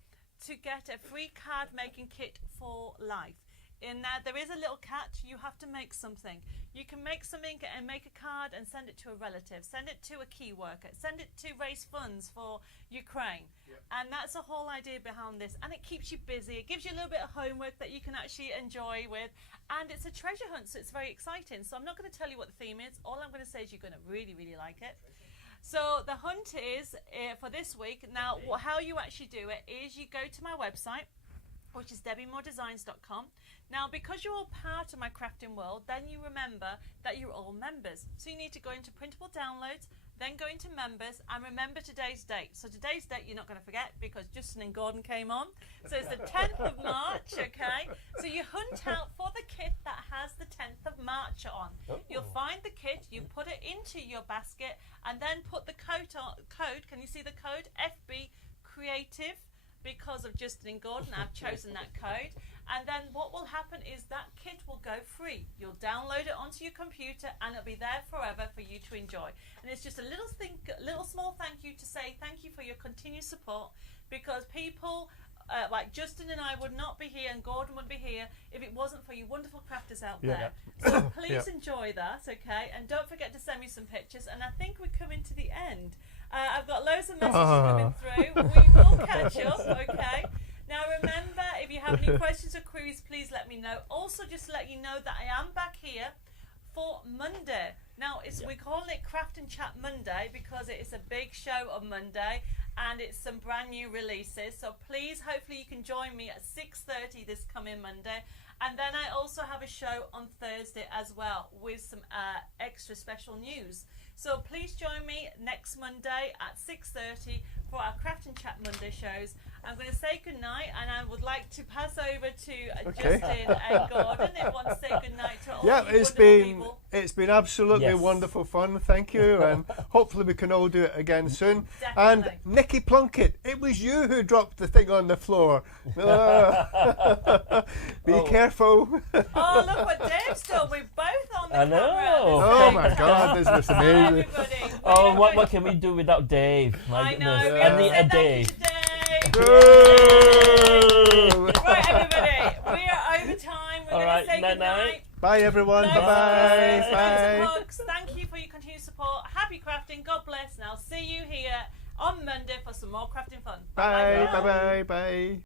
to get a free card making kit for life. In that there is a little catch, you have to make something. You can make something and make a card and send it to a relative, send it to a key worker, send it to raise funds for Ukraine. Yep. And that's the whole idea behind this. And it keeps you busy, it gives you a little bit of homework that you can actually enjoy with. And it's a treasure hunt, so it's very exciting. So I'm not going to tell you what the theme is. All I'm going to say is you're going to really, really like it. So the hunt is for this week. Now, how you actually do it is you go to my website, which is debbiemoredesigns.com. Now, because you're all part of my crafting world, then you remember that you're all members. So you need to go into printable downloads, then go into members, and remember today's date. So today's date you're not going to forget because Justin and Gordon came on. So it's the 10th of March, okay? So you hunt out for the kit that has the 10th of March on. Oh. You'll find the kit, you put it into your basket, and then put the code. Can you see the code? FB Creative. Because of Justin and Gordon, I've chosen that code. And then what will happen is that kit will go free. You'll download it onto your computer and it'll be there forever for you to enjoy. And it's just a little small thank you to say thank you for your continued support, because people like Justin and I would not be here and Gordon would be here if it wasn't for you wonderful crafters out there. So please enjoy that, okay? And don't forget to send me some pictures. And I think we're coming to the end. I've got loads of messages coming through. We will catch up, okay? Now remember, if you have any questions or queries, please let me know. Also, just to let you know that I am back here for Monday. Now, we're calling it Craft and Chat Monday because it is a big show on Monday and it's some brand new releases. So please, hopefully you can join me at 6:30 this coming Monday. And then I also have a show on Thursday as well with some extra special news. So please join me next Monday at 6:30 for our Craft and Chat Monday shows. I'm going to say goodnight, and I would like to pass over to Justin and Gordon. They want to say goodnight to all you wonderful people. It's been absolutely wonderful fun. Thank you, and hopefully we can all do it again soon. Definitely. And Nikki Plunkett, it was you who dropped the thing on the floor. Be careful. Oh, look what Dave's done. We're both on the camera. Oh my God, this is amazing. Oh, what can we do without Dave? My goodness. I need a Dave. Right, everybody, we are over time. We're going to say goodnight. Bye, everyone. Bye-bye. Bye. Thank you for your continued support. Happy crafting. God bless. And I'll see you here on Monday for some more crafting fun. Bye. Bye-bye. Bye.